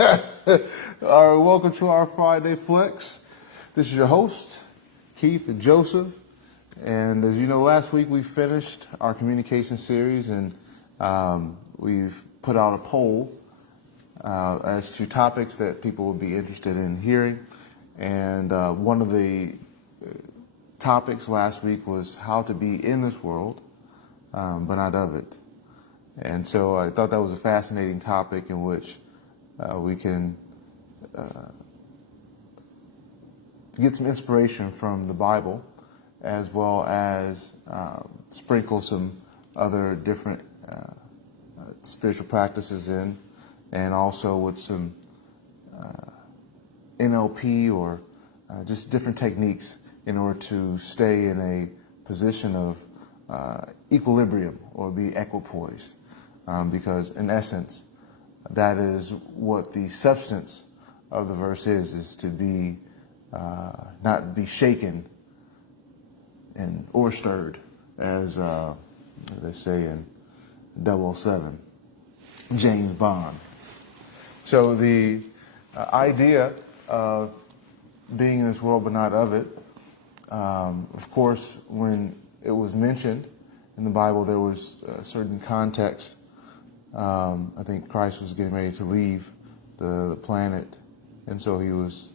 All right, welcome to our Friday Flex. This is your host, Keith and Joseph. And as you know, last week we finished our communication series, and we've put out a poll as to topics that people would be interested in hearing. And one of the topics last week was how to be in this world, but not of it. And so I thought that was a fascinating topic in which we can get some inspiration from the Bible, as well as sprinkle some other different spiritual practices in, and also with some NLP or just different techniques in order to stay in a position of equilibrium or be equipoised. Because in essence, that is what the substance of the verse is to be, not be shaken and or stirred, as they say in 007, James Bond. So the idea of being in this world but not of it, of course, when it was mentioned in the Bible, there was a certain context. I think Christ was getting ready to leave the planet, and so he was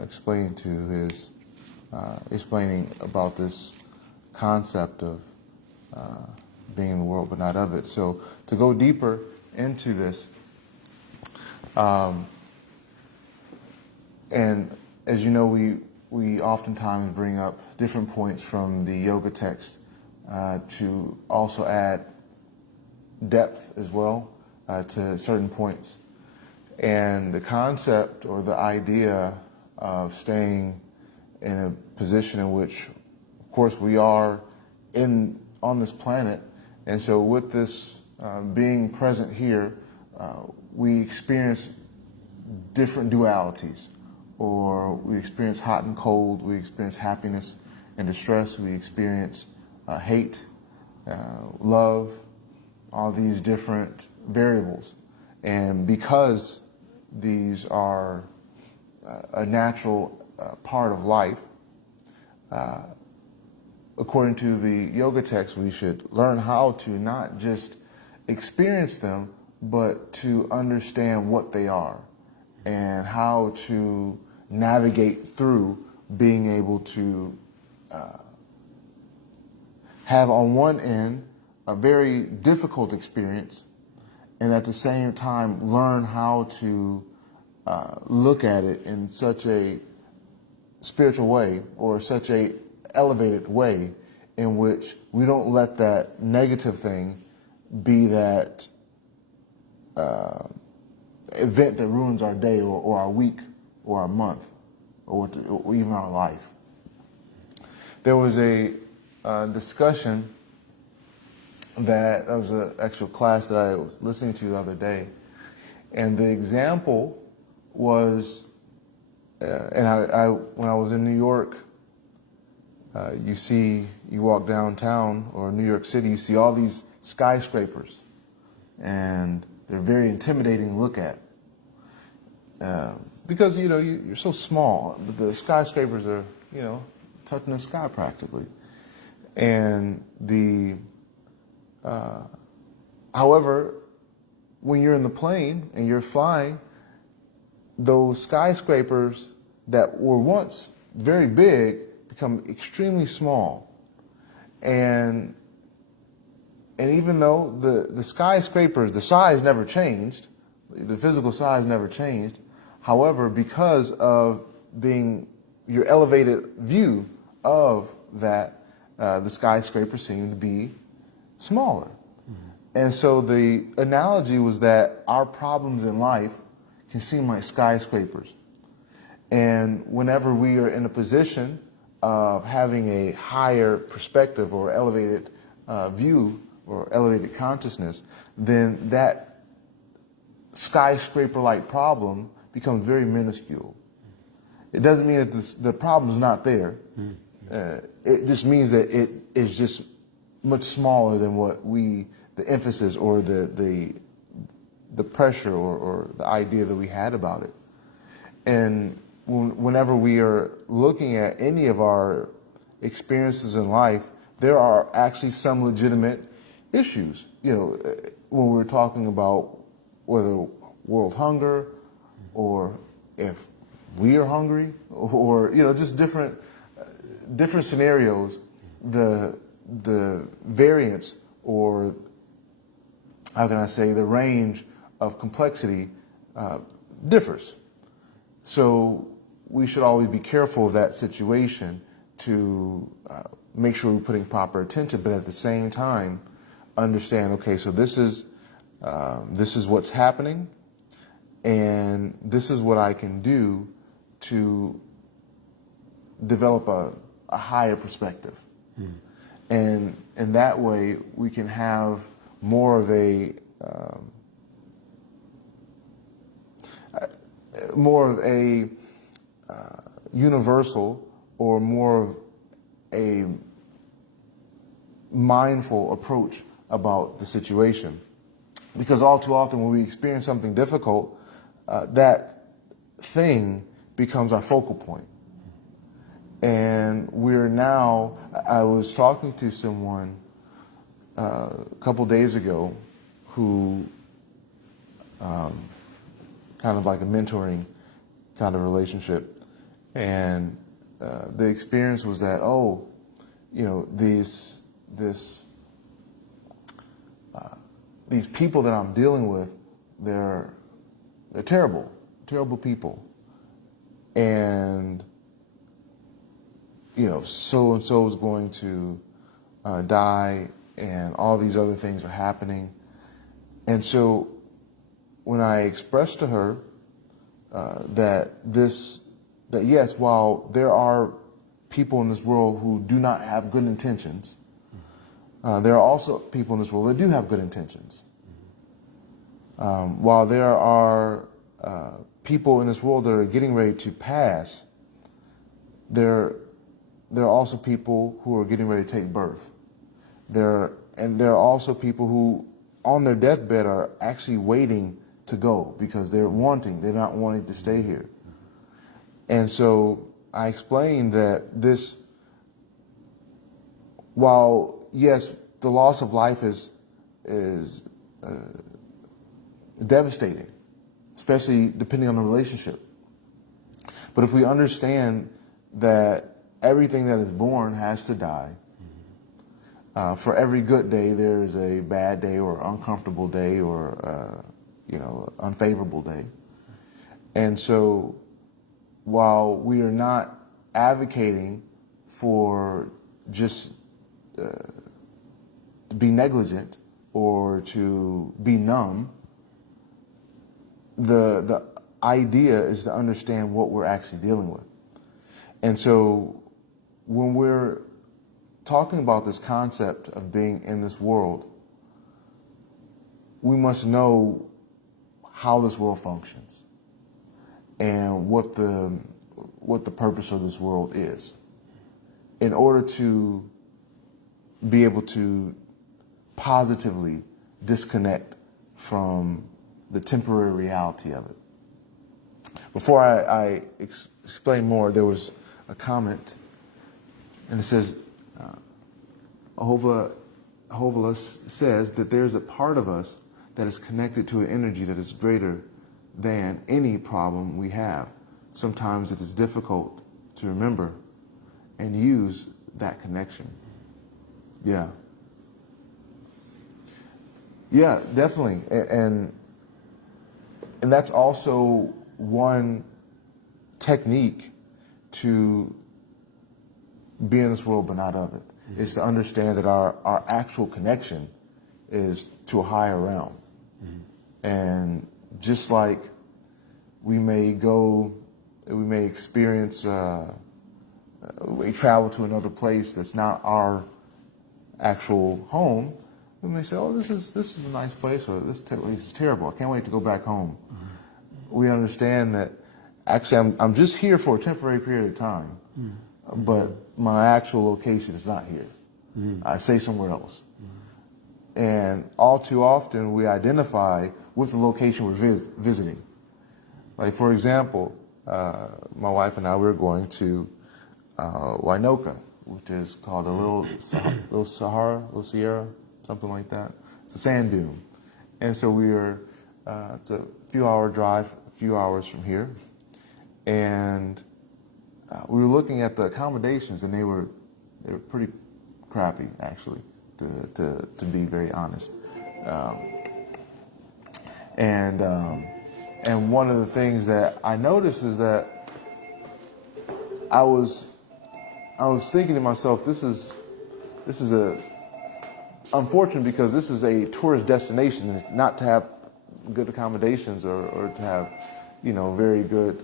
explaining about this concept of being in the world but not of it. So to go deeper into this, and as you know, we oftentimes bring up different points from the yoga text to also add depth as well to certain points. And the concept or the idea of staying in a position in which, of course, we are on this planet, and so with this being present here, we experience different dualities, or we experience hot and cold, we experience happiness and distress, we experience hate, love, all these different variables. And because these are a natural part of life, according to the yoga text, we should learn how to not just experience them, but to understand what they are and how to navigate through being able to have on one end a very difficult experience, and at the same time learn how to look at it in such a spiritual way or such a elevated way in which we don't let that negative thing be that event that ruins our day or our week or our month or even our life. There was a discussion that was an actual class that I was listening to the other day, and the example was, and I when I was in New York, you walk downtown or New York City, you see all these skyscrapers, and they're very intimidating to look at, because you're so small. The skyscrapers are touching the sky practically, and however, when you're in the plane and you're flying, those skyscrapers that were once very big become extremely small. And even though the skyscrapers, the size never changed, the physical size never changed, however, because of your elevated view of that, the skyscraper seemed to be smaller. And so the analogy was that our problems in life can seem like skyscrapers. And whenever we are in a position of having a higher perspective or elevated view or elevated consciousness, then that skyscraper-like problem becomes very minuscule. It doesn't mean that the problem's not there. It just means that it is just much smaller than what the emphasis or the the pressure or the idea that we had about it. And whenever we are looking at any of our experiences in life, there are actually some legitimate issues. You know, when we're talking about whether world hunger or if we are hungry or, you know, just different scenarios, the variance or how can I say, the range of complexity differs. So we should always be careful of that situation to make sure we're putting proper attention, but at the same time, understand, okay, so this is what's happening, and this is what I can do to develop a higher perspective. And in that way, we can have more of a universal or more of a mindful approach about the situation. Because all too often when we experience something difficult, that thing becomes our focal point. And I was talking to someone a couple days ago who kind of like a mentoring kind of relationship. And the experience was that, these people that I'm dealing with, they're terrible people. And, so-and-so is going to die, and all these other things are happening. And so when I expressed to her that yes, while there are people in this world who do not have good intentions, there are also people in this world that do have good intentions. While there are people in this world that are getting ready to pass, there are also people who are getting ready to take birth. There are also people who, on their deathbed, are actually waiting to go because they're not wanting to stay here. And so I explained that while yes, the loss of life is devastating, especially depending on the relationship. But if we understand that everything that is born has to die, for every good day there is a bad day or uncomfortable day or unfavorable day. And so while we are not advocating for just to be negligent or to be numb, the idea is to understand what we're actually dealing with. And so when we're talking about this concept of being in this world, we must know how this world functions and what the purpose of this world is, in order to be able to positively disconnect from the temporary reality of it. Before I explain more, there was a comment, and it says, Ahovala says that there's a part of us that is connected to an energy that is greater than any problem we have. Sometimes it is difficult to remember and use that connection. Yeah, definitely. And that's also one technique to be in this world but not of it. Mm-hmm. Is to understand that our actual connection is to a higher realm. Mm-hmm. And just like we may experience, we travel to another place that's not our actual home, we may say, oh, this is a nice place, or this place is terrible. I can't wait to go back home. Mm-hmm. We understand that actually I'm just here for a temporary period of time, mm-hmm. but my actual location is not here. Mm-hmm. I stay somewhere else. Mm-hmm. And all too often we identify with the location we're visiting. Like, for example, my wife and I, we were going to Winoka, which is called the Little Sierra, something like that. It's a sand dune. And so we were, it's a few-hour drive, a few hours from here. And we were looking at the accommodations, and they were pretty crappy, actually, to be very honest. And one of the things that I noticed is that I was thinking to myself, this is unfortunate, because this is a tourist destination, and not to have good accommodations or to have, very good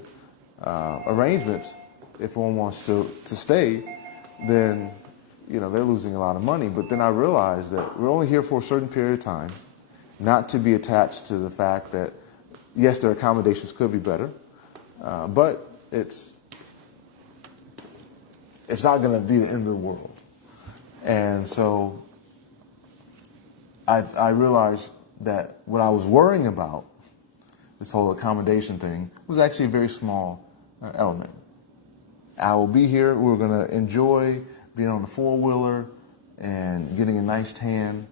arrangements. If one wants to stay, then they're losing a lot of money. But then I realized that we're only here for a certain period of time, not to be attached to the fact that, yes, their accommodations could be better, but it's not going to be the end of the world. And so I realized that what I was worrying about, this whole accommodation thing, was actually a very small element. I will be here. We're going to enjoy being on the four-wheeler and getting a nice tan,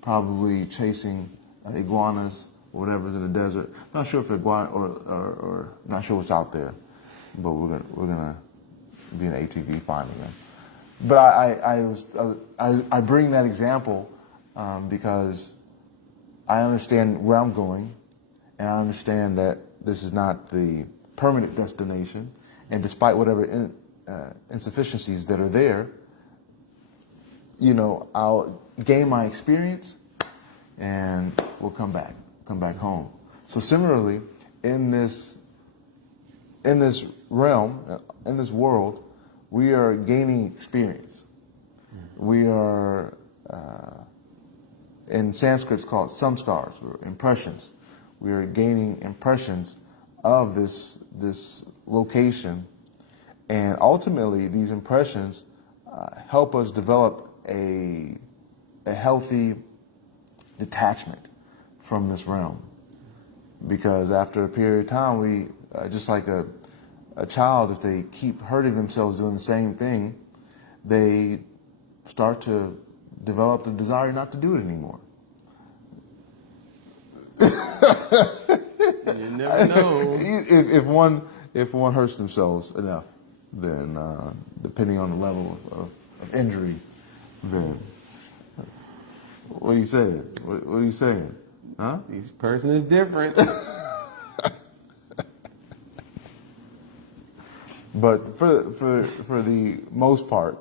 probably chasing iguanas or whatever's in the desert. Not sure if iguana or not sure what's out there, but we're gonna be in an ATV finding them. But I bring that example because I understand where I'm going, and I understand that this is not the permanent destination. And despite whatever insufficiencies that are there, I'll gain my experience, and we'll come back home. So similarly, in this realm, in this world, we are gaining experience. We are, in Sanskrit, it's called samskars, or impressions. We are gaining impressions of this location, and ultimately, these impressions help us develop a healthy detachment from this realm. Because after a period of time, we, just like a child, if they keep hurting themselves doing the same thing, they start to develop the desire not to do it anymore. You never know. If one hurts themselves enough, then depending on the level of injury, then what are you saying? What are you saying? Huh? Each person is different. But for the most part,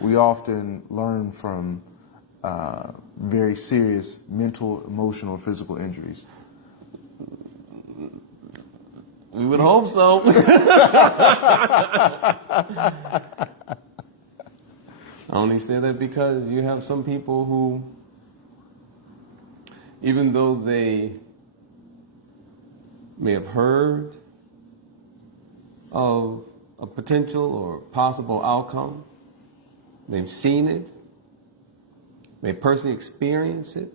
we often learn from very serious mental, emotional, or physical injuries. We would hope so. I only say that because you have some people who, even though they may have heard of a potential or possible outcome, they've seen it, they personally experience it,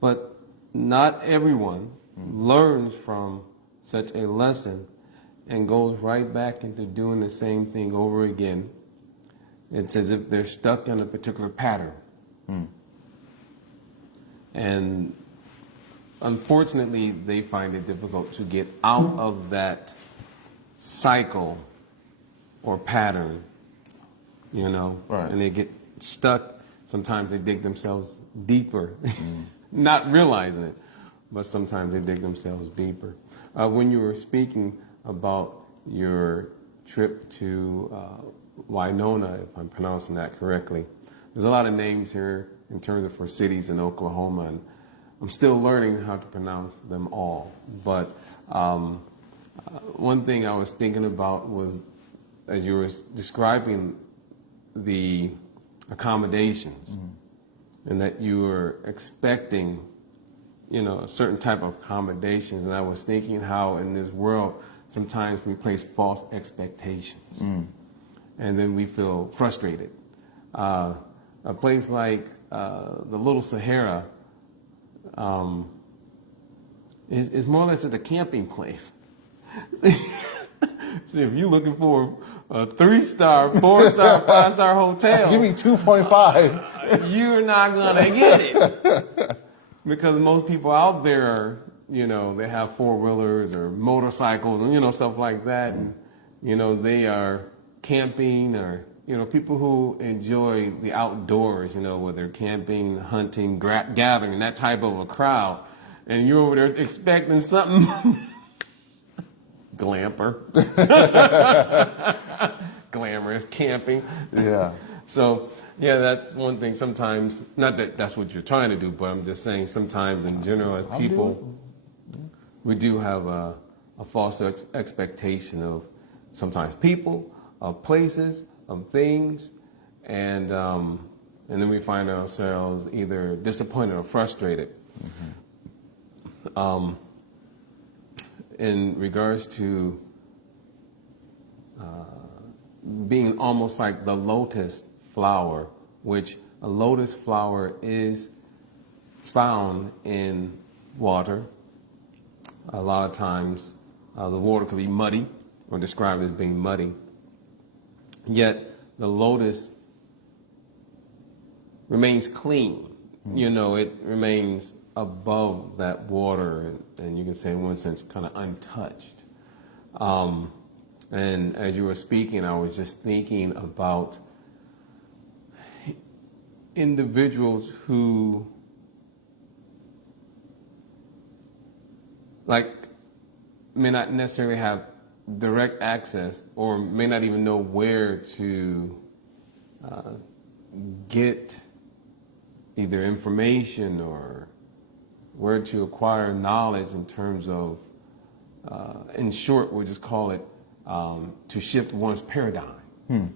but not everyone learns from such a lesson and goes right back into doing the same thing over again. It's as if they're stuck in a particular pattern. And unfortunately, they find it difficult to get out of that cycle or pattern, Right. And they get stuck. Sometimes they dig themselves deeper, not realizing it, but sometimes they dig themselves deeper. When you were speaking about your trip to Winona, if I'm pronouncing that correctly, there's a lot of names here in terms of for cities in Oklahoma, and I'm still learning how to pronounce them all. But one thing I was thinking about was, as you were describing the accommodations, and that you were expecting, a certain type of accommodations, and I was thinking how in this world sometimes we place false expectations, and then we feel frustrated. a place like the Little Sahara is more or less just a camping place. See, if you're looking for a 3-star, 4-star, 5-star hotel, Give me 2.5. you're not gonna get it because most people out there, you know, they have 4-wheelers or motorcycles and, you know, stuff like that, and, you know, they are camping, or, you know, people who enjoy the outdoors, you know, whether they're camping, hunting, gathering, that type of a crowd, and you're over there expecting something glamper, glamorous camping. Yeah. So, yeah, that's one thing. Sometimes, not that that's what you're trying to do, but I'm just saying sometimes in general as people, we do have a false expectation of sometimes people, of places, of things, and then we find ourselves either disappointed or frustrated. In regards to being almost like the lotus flower, which a lotus flower is found in water. A lot of times the water could be muddy or described as being muddy. Yet the lotus remains clean. You know, it remains above that water, and you can say in one sense kind of untouched. And as you were speaking, I was just thinking about individuals who, like, may not necessarily have direct access or may not even know where to get either information or where to acquire knowledge in terms of, in short, we'll just call it to shift one's paradigm.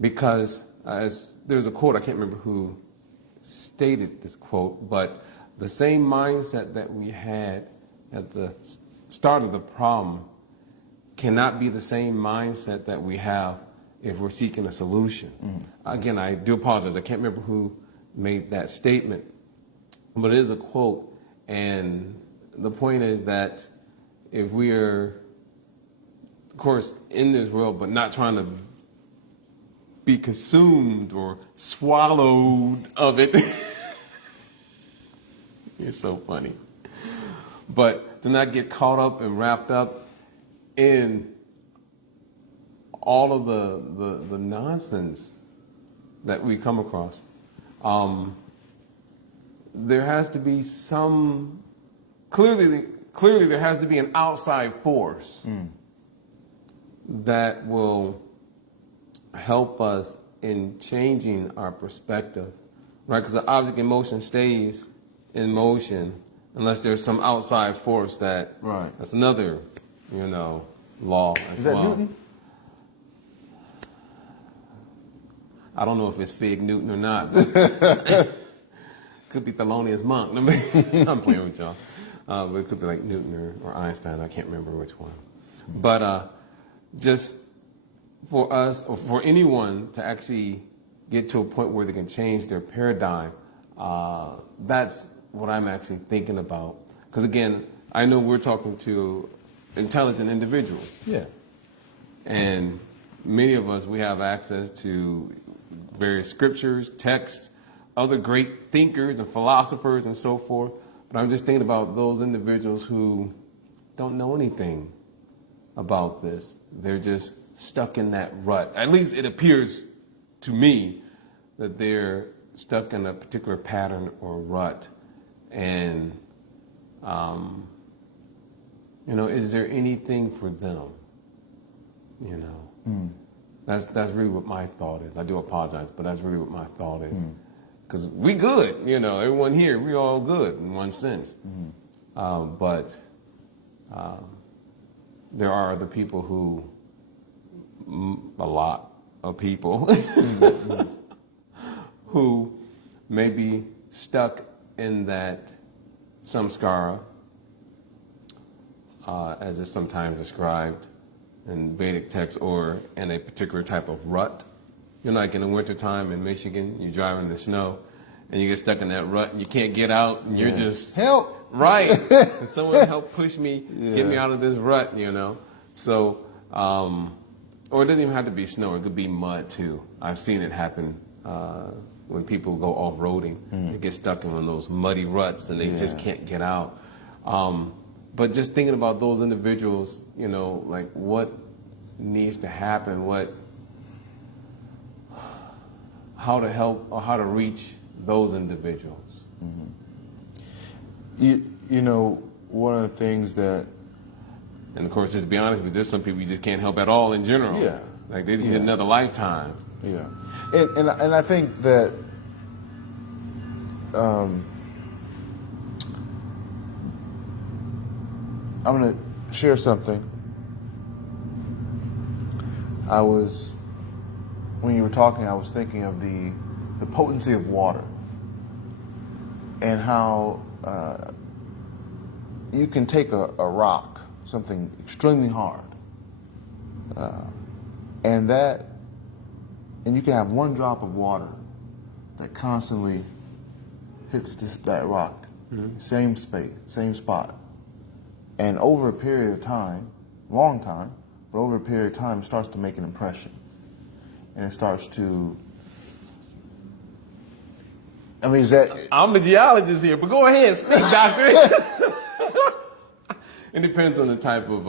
Because as there's a quote, I can't remember who stated this quote, but the same mindset that we had at the start of the problem cannot be the same mindset that we have if we're seeking a solution. Again, I do apologize. I can't remember who made that statement, but it is a quote. And the point is that if we are, of course, in this world, but not trying to be consumed or swallowed of it. You're so funny. But to not get caught up and wrapped up in all of the nonsense that we come across. There has to be some, clearly there has to be an outside force that will help us in changing our perspective, right? Because the object in motion stays in motion unless there's some outside force that, right. That's another, you know, law as Is that well. Newton? I don't know if it's Fig Newton or not, but could be Thelonious Monk. I'm playing with y'all. But it could be like Newton or Einstein. I can't remember which one. But just for us, or for anyone to actually get to a point where they can change their paradigm, that's what I'm actually thinking about. Because again, I know we're talking to intelligent individuals. Yeah. And many of us, we have access to various scriptures, texts, other great thinkers and philosophers and so forth. But I'm just thinking about those individuals who don't know anything about this. They're just stuck in that rut. At least it appears to me that they're stuck in a particular pattern or rut. And, you know, is there anything for them? You know, that's really what my thought is. I do apologize, but that's really what my thought is. Because we good, you know, everyone here, we all good in one sense. But there are other people who, a lot of people, who may be stuck in that samskara, as is sometimes described in Vedic texts, or in a particular type of rut, You're like in the wintertime in Michigan, you're driving in the snow, and you get stuck in that rut, and you can't get out, and you're just Help! right. And someone help push me, get me Yeah. out of this rut, you know. So, or it doesn't even have to be snow; it could be mud too. I've seen it happen when people go off-roading. They get stuck in one of those muddy ruts, and they just can't get out. But just thinking about those individuals, you know, like what needs to happen, how to help or how to reach those individuals. You know, one of the things that, And of course, just to be honest with you, there's some people you just can't help at all in general. Yeah. Like they just need another lifetime. yeah, and I think that I'm going to share something. When you were talking, I was thinking of the potency of water and how you can take a rock, something extremely hard, and you can have one drop of water that constantly hits that rock, same space, same spot. And over a period of time, long time, but over a period of time, it starts to make an impression. And it starts to, I mean, is that... I'm the geologist here, but go ahead, speak, doctor. It depends on the type of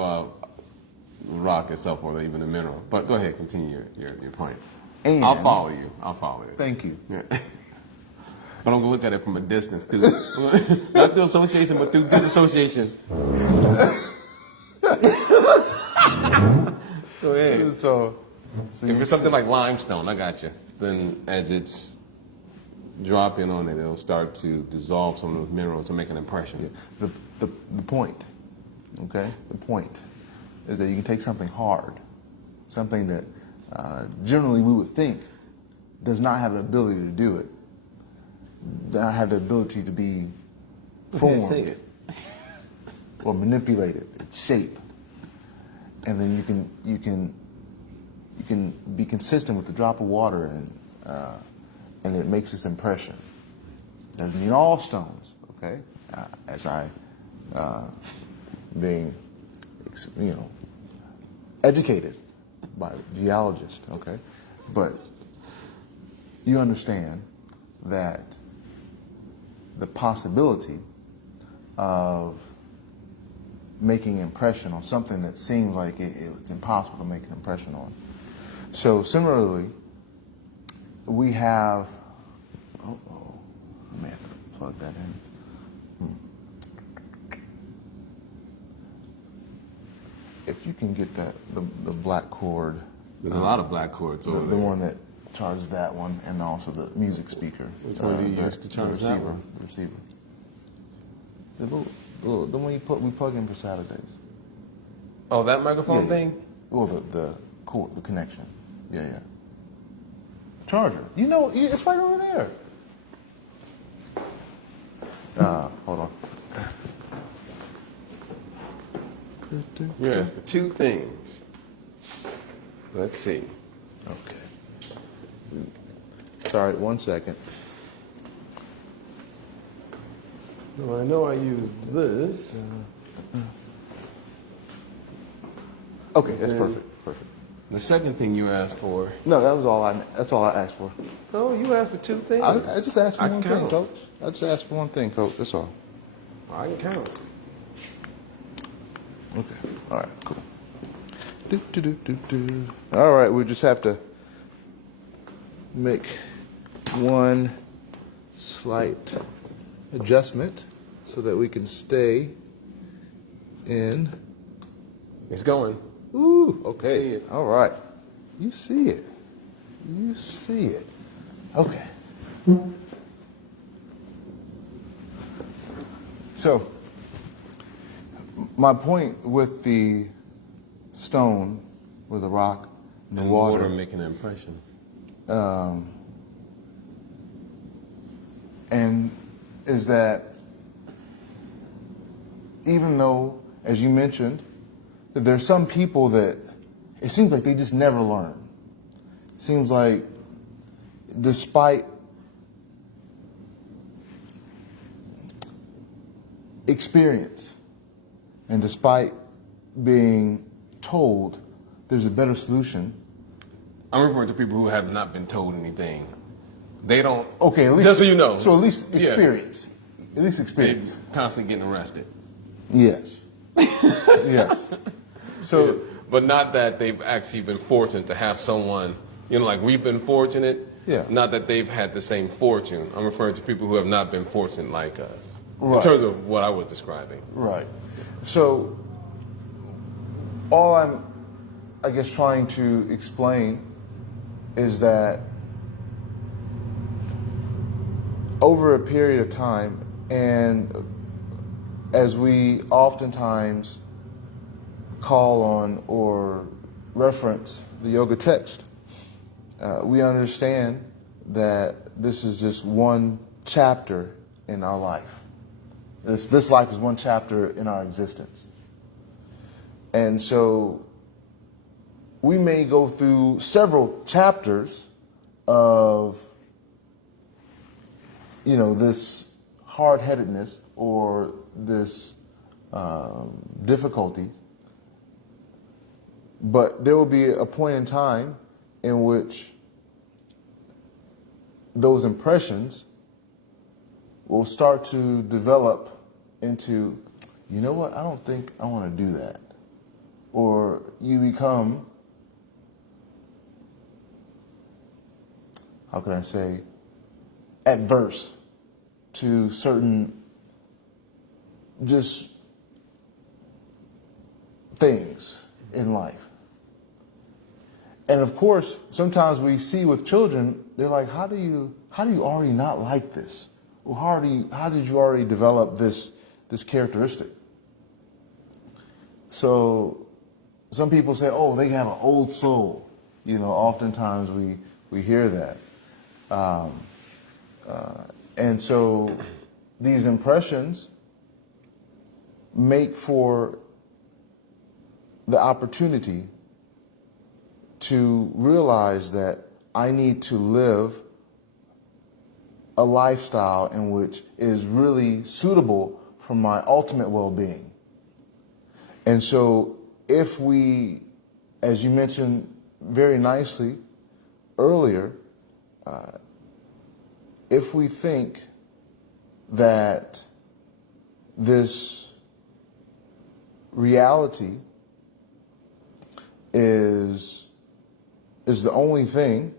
rock itself or even the mineral. But go ahead, continue your point. And- I'll follow you. Thank you. Yeah. But I'm going to look at it from a distance, because not through association, but through disassociation. Go ahead. So If it's something like limestone, I got you. Then as it's dropping on it, it'll start to dissolve some of those minerals to make an impression. the point, okay? The point is that you can take something hard, something that generally we would think does not have the ability to do it, not have the ability to be formed Say it. or manipulated, its shape, and then you can be consistent with the drop of water, and it makes its impression. Doesn't mean all stones, okay? As I being educated by a geologist, okay, but you understand that the possibility of making an impression on something that seems like it's impossible to make an impression on. So similarly, we have, I may have to plug that in. If you can get that, the black cord, There's a lot of black cords over the there. one that charges that one, and also the music speaker. Which one do you use to charge that receiver, one? The receiver. The one we plug in for Saturdays. Oh, that microphone Yeah, thing? Well, the cord, the connection. Yeah. Charger. You know, it's right over there. Hold on. Yes, for two things. Let's see. Okay. Sorry, 1 second. Well, I know I used this. Okay, that's Okay. perfect. The second thing you asked for. No, that's all I asked for. Oh, you asked for two things. I just asked for I one count. thing, Coach. I just asked for one thing, Coach. That's all. I can count. Okay. All right. Cool. Do. All right. We just have to make one slight adjustment so that we can stay in. It's going. Ooh. Okay. See it. All right. You see it. You see it. Okay. So, my point with the stone, with the rock, and the And water, making an impression. and is that even though, as you mentioned, that there's some people that it seems like they just never learn. Seems like despite experience and despite being told there's a better solution. I'm referring to people who have not been told anything. They don't. Okay, at least, just so you know. So at least Yeah. experience. At least They're experience. constantly getting arrested. Yes. Yes. So, But not that they've actually been fortunate to have someone, like we've been fortunate. Yeah. Not that they've had the same fortune. I'm referring to people who have not been fortunate like us. Right. In terms of what I was describing. right. So, all I'm, I guess, trying to explain is that over a period of time, and as we oftentimes call on or reference the yoga text, we understand that this is just one chapter in our life. This life is one chapter in our existence. And so we may go through several chapters of, this hard-headedness or this difficulty, but there will be a point in time in which those impressions will start to develop into, you know what, I don't think I want to do that. Or you become, how can I say, adverse to certain just things in life. And of course, sometimes we see with children, they're like, how do you already not like this? Or how did you already develop this characteristic? So some people say, oh, they have an old soul. Oftentimes we hear that. And so these impressions make for the opportunity to realize that I need to live a lifestyle in which is really suitable for my ultimate well-being. And so if we, as you mentioned very nicely earlier, if we think that this reality is the only thing,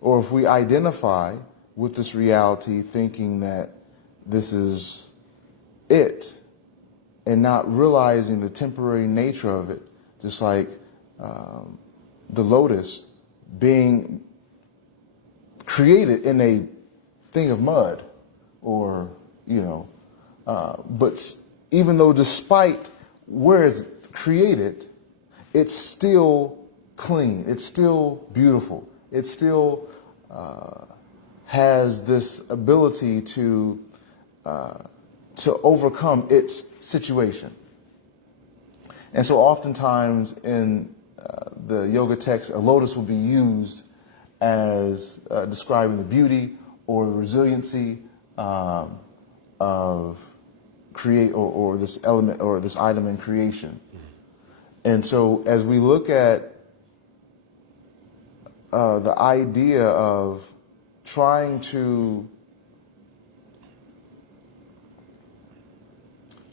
or if we identify with this reality thinking that this is it, and not realizing the temporary nature of it, just like the lotus being created in a thing of mud, or, but even though despite where it's created, it's still clean, it's still beautiful, it still has this ability to overcome its situation. And so oftentimes in the yoga text, a lotus will be used as describing the beauty or the resiliency of create or this element or this item in creation. And so as we look at the idea of trying to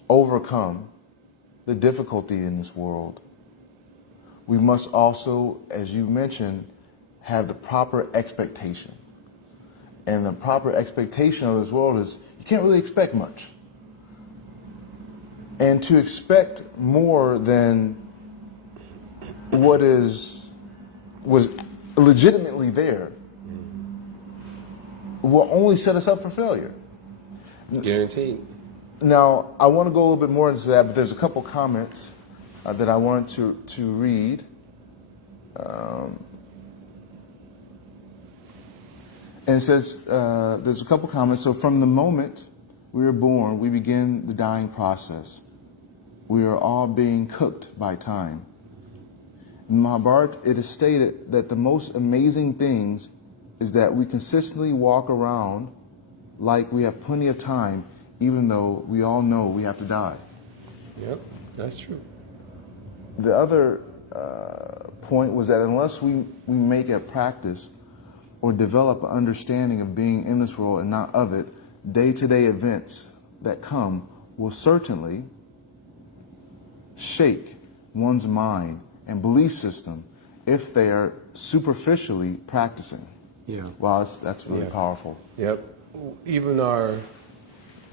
overcome the difficulty in this world, we must also, as you mentioned, have the proper expectation. And the proper expectation of this world is you can't really expect much. And to expect more than what was legitimately there will only set us up for failure. Guaranteed. Now, I want to go a little bit more into that, but there's a couple comments that I wanted to read. And it says, there's a couple comments. So from the moment we are born, we begin the dying process. We are all being cooked by time. In Mahabharata, it is stated that the most amazing things is that we consistently walk around like we have plenty of time, even though we all know we have to die. Yep, that's true. The other point was that unless we make a practice or develop an understanding of being in this world and not of it, day-to-day events that come will certainly shake one's mind and belief system if they are superficially practicing. Yeah. Wow, that's really Yeah. powerful. Yep. Even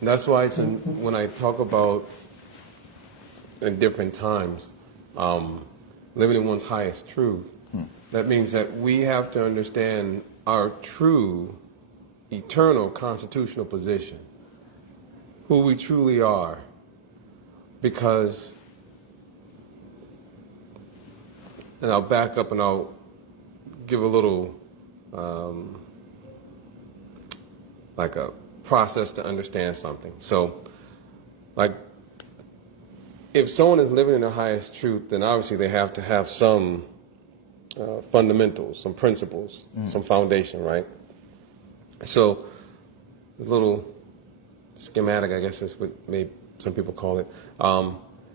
that's why it's when I talk about in different times, living in one's highest truth, that means that we have to understand our true, eternal constitutional position, who we truly are, because, and I'll back up and I'll give a little, like a process to understand something. So, like, if someone is living in their highest truth, then obviously they have to have some fundamentals, some principles, some foundation, right? So, a little schematic, I guess is what maybe some people call it.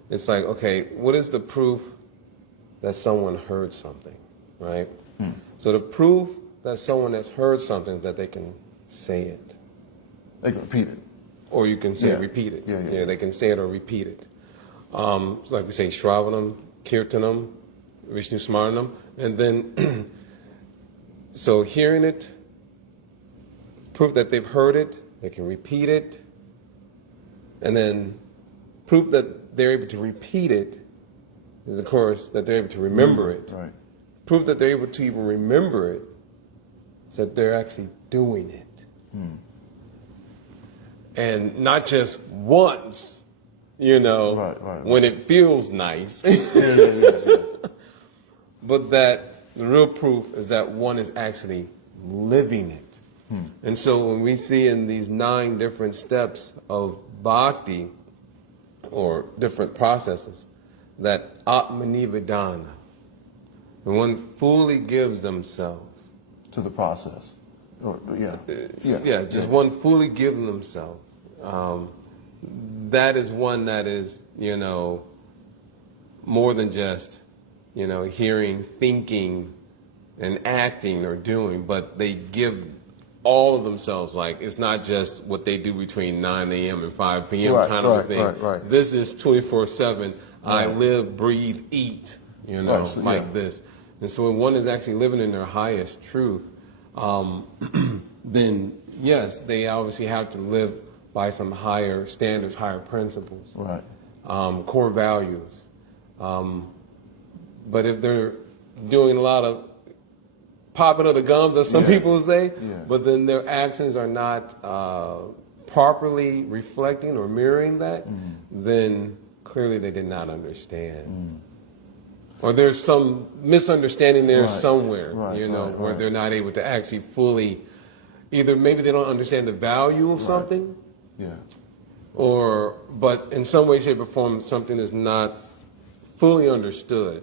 It's like, okay, what is the proof that someone heard something, right? So the proof that someone has heard something is that they can say it. They can repeat it. Or you can say Yeah. repeat it. Yeah. They can say it or repeat it. So like we say, Shravanam, Kirtanam, Vishnu Smaranam, and then, so hearing it, proof that they've heard it, they can repeat it, and then proof that they're able to repeat it is, of course, that they're able to remember it. Right. Proof that they're able to even remember it is that they're actually doing it. And not just once, Right. when it feels nice, but that the real proof is that one is actually living it. And so when we see in these 9 different steps of bhakti, or different processes, that Atmanivedana, when one fully gives themselves To the process. Or, one fully giving themselves. That is one that is, more than just, hearing, thinking, and acting or doing, but they give all of themselves. Like, it's not just what they do between 9 a.m. and 5 p.m. kind of a thing. Right. This is 24/7. I live, breathe, eat, this. And so when one is actually living in their highest truth, then yes, they obviously have to live by some higher standards, higher principles, Right. Core values. But if they're doing a lot of popping of the gums, as some people say, but then their actions are not properly reflecting or mirroring that, then clearly they did not understand. Or there's some misunderstanding there somewhere, where they're not able to actually fully, either maybe they don't understand the value of something, but in some way, shape, or form, something is not fully understood,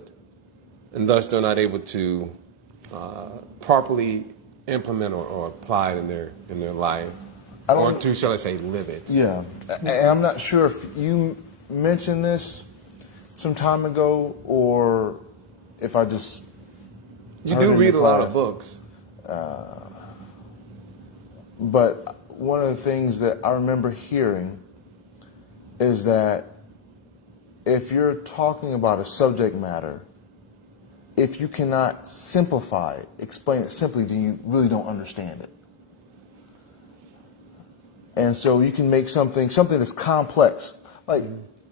and thus they're not able to properly implement or apply it in their life, or to, shall I say, live it. Yeah, and I'm not sure if you mentioned this some time ago, or if I just You heard do it in read the a lot of class. books. But one of the things that I remember hearing is that if you're talking about a subject matter, if you cannot simplify it, explain it simply, then you really don't understand it. And so you can make something that's complex. Like,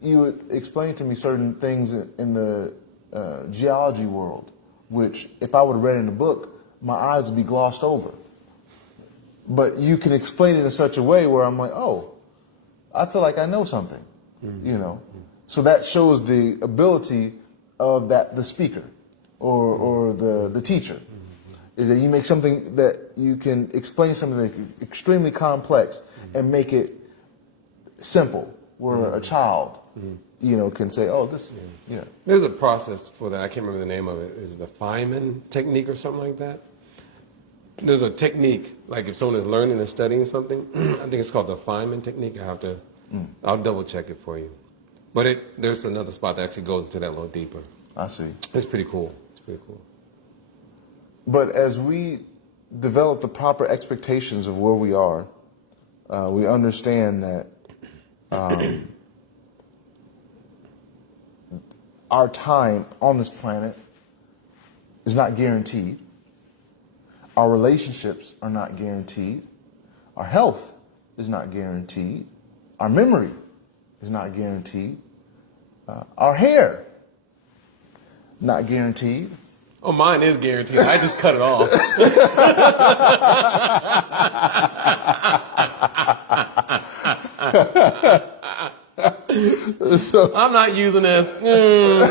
you would explain to me certain things in the geology world, which if I would have read in a book, my eyes would be glossed over. But you can explain it in such a way where I'm like, oh, I feel like I know something, So that shows the ability of the speaker or the teacher, is that you make something that you can explain something that's extremely complex and make it simple, where a child can say, oh, this, There's a process for that. I can't remember the name of it. Is it the Feynman technique or something like that? There's a technique, like if someone is learning and studying something, I think it's called the Feynman technique. I'll double check it for you. But there's another spot that actually goes into that a little deeper. I see. It's pretty cool. It's pretty cool. But as we develop the proper expectations of where we are, we understand that our time on this planet is not guaranteed. Our relationships are not guaranteed. Our health is not guaranteed. Our memory is not guaranteed. Our hair, not guaranteed. Oh, mine is guaranteed. I just cut it off. So I'm not using this.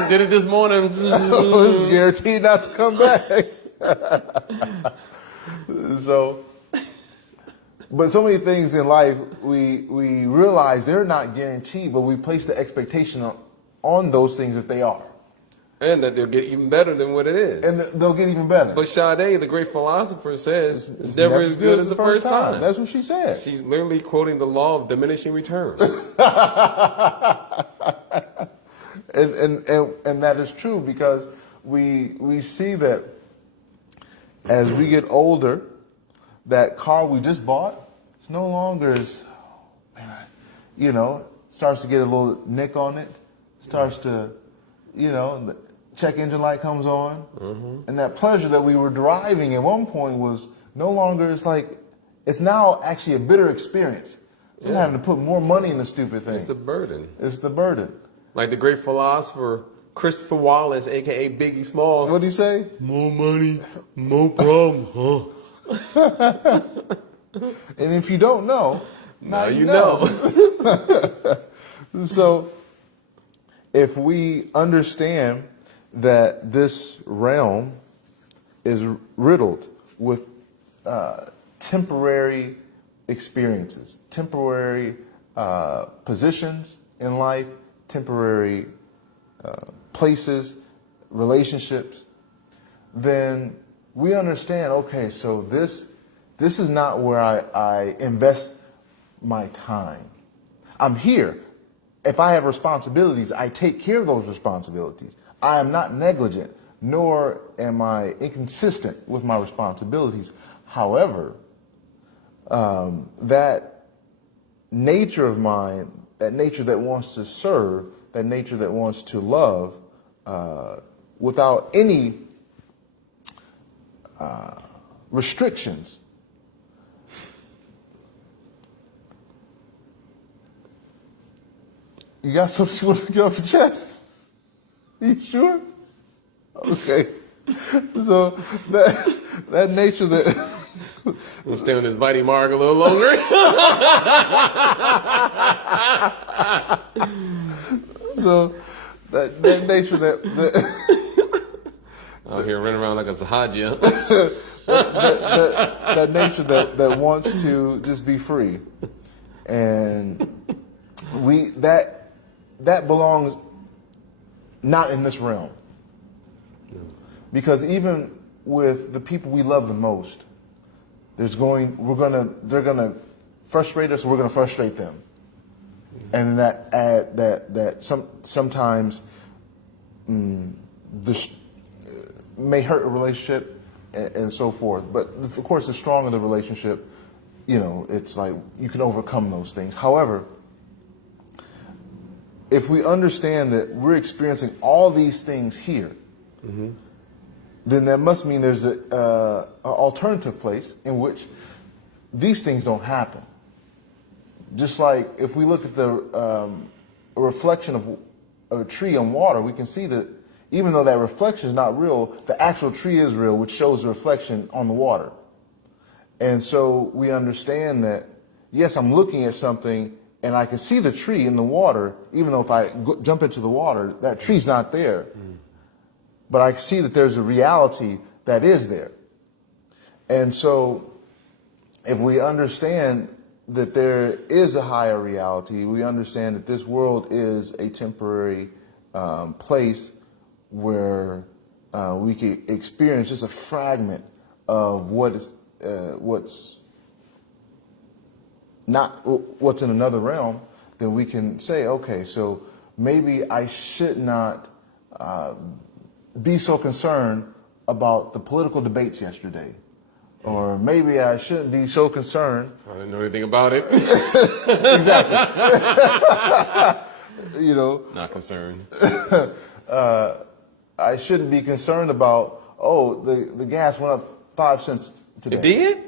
Did it this morning. this is guaranteed not to come back. But so many things in life we realize they're not guaranteed, but we place the expectation on those things that they are. And that they'll get even better than what it is. And they'll get even better. But Sade, the great philosopher, says it's never as good as the first time. That's what she said. She's literally quoting the law of diminishing returns. and that is true, because we see that as we get older, that car we just bought, it's no longer as, starts to get a little nick on it, starts to, the check engine light comes on, and that pleasure that we were deriving at one point was no longer, it's now actually a bitter experience. So I'm having to put more money in the stupid thing. It's the burden. It's the burden. Like the great philosopher Christopher Wallace, a.k.a. Biggie Smalls. What'd he say? More money, more problem, huh? And if you don't know, now you know. So if we understand that this realm is riddled with temporary experiences, temporary positions in life, temporary places, relationships, then we understand, okay, so this is not where I invest my time. I'm here. If I have responsibilities, I take care of those responsibilities. I am not negligent, nor am I inconsistent with my responsibilities. However, that nature of mine, that nature that wants to serve, that nature that wants to love, without any restrictions, you got something you want to get off your chest? You sure? Okay. So that nature that We'll stay on this Mighty Mark a little longer. so that nature that out here running around like a Sahajia. that nature that wants to just be free, and that belongs not in this realm. Because even with the people we love the most, they're gonna frustrate us, we're gonna frustrate them. And that sometimes this may hurt a relationship and so forth. But of course, the stronger the relationship, it's like you can overcome those things. However, if we understand that we're experiencing all these things here, then that must mean there's an alternative place in which these things don't happen. Just like if we look at the a reflection of a tree on water, we can see that even though that reflection is not real, the actual tree is real, which shows the reflection on the water. And so we understand that, yes, I'm looking at something and I can see the tree in the water, even though if I jump into the water, that tree's not there. But I see that there's a reality that is there. And so if we understand that there is a higher reality. We understand that this world is a temporary place where we can experience just a fragment of what's in another realm. Then we can say, okay, so maybe I should not be so concerned about the political debates yesterday. Or maybe I shouldn't be so concerned. I didn't know anything about it. You know, Not concerned. I shouldn't be concerned about, the gas went up 5 cents today. It did?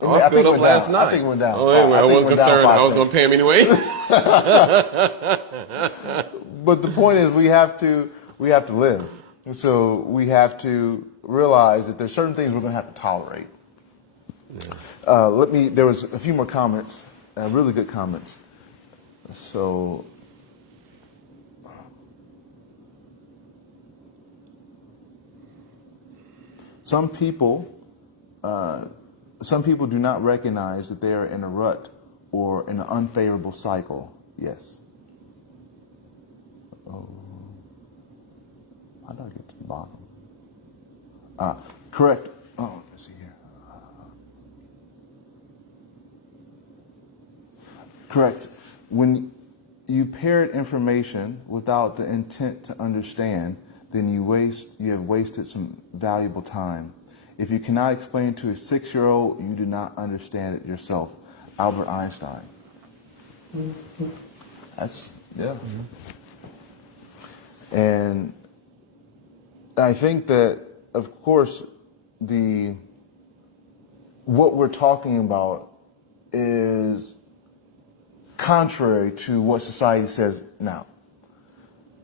Oh, I I think filled up it went last down. night. I think it went down. Oh, anyway, I wasn't concerned. I was going to pay him anyway. But the point is, we have to live. And so we have to realize that there's certain things we're going to have to tolerate. Yeah. There was a few more comments, really good comments. So, some people do not recognize that they are in a rut or in an unfavorable cycle. Yes. Oh. How do I get to the bottom? Correct. Oh, let's see here. Correct. When you parrot information without the intent to understand, then you have wasted some valuable time. If you cannot explain to a 6-year-old, you do not understand it yourself. Albert Einstein. That's, yeah. And I think that, of course, what we're talking about is contrary to what society says now.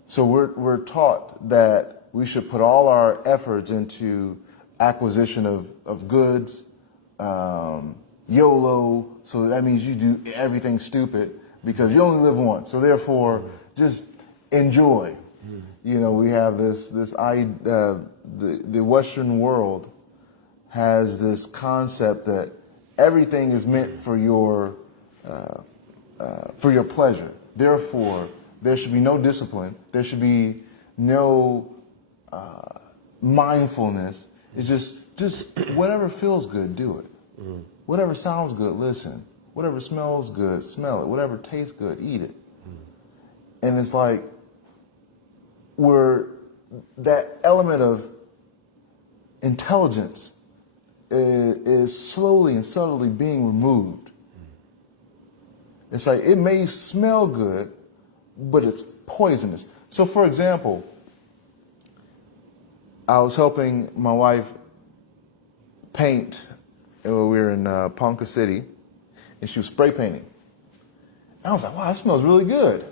So we're taught that we should put all our efforts into acquisition of goods, YOLO, so that means you do everything stupid because you only live once. So therefore, just enjoy. You know, we have the Western world has this concept that everything is meant for your pleasure. Therefore, there should be no discipline. There should be no mindfulness. It's just whatever feels good, do it. Whatever sounds good, listen. Whatever smells good, smell it. Whatever tastes good, eat it. And it's like that element of intelligence is slowly and subtly being removed. It's like it may smell good, but it's poisonous. So, for example, I was helping my wife paint. We were in Ponca City, and she was spray painting. And I was like, "Wow, that smells really good."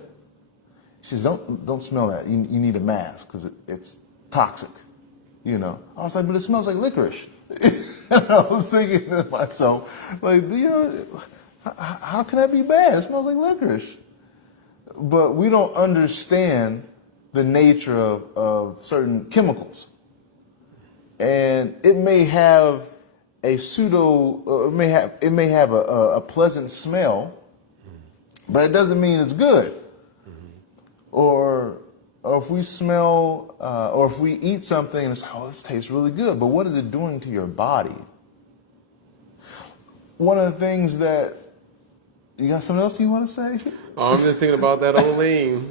She says, "Don't smell that. You need a mask because it's toxic." You know. I was like, "But it smells like licorice." And I was thinking to myself, like, how can that be bad? It smells like licorice. But we don't understand the nature of certain chemicals. And it may have a it may have a pleasant smell, but it doesn't mean it's good. Or if we smell, or if we eat something and it's, this tastes really good, but what is it doing to your body? One of the things that, you got something else you want to say? Oh, I'm just thinking about that Olean.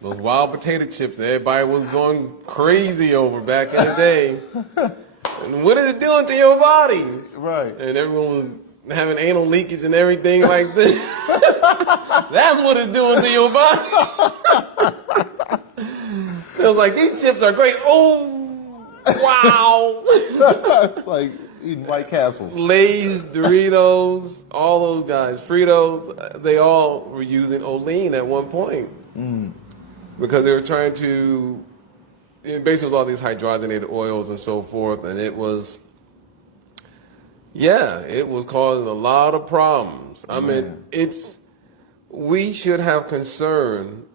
Those wild potato chips that everybody was going crazy over back in the day. And what is it doing to your body? Right. And everyone was having anal leakage and everything like this. That's what it's doing to your body. It was like, these chips are great. Oh, wow. Like eating White Castles. Lay's, Doritos, all those guys, Fritos, they all were using Olean at one point. Because they were trying to, basically it was all these hydrogenated oils and so forth, and it was causing a lot of problems. I mean, we should have concern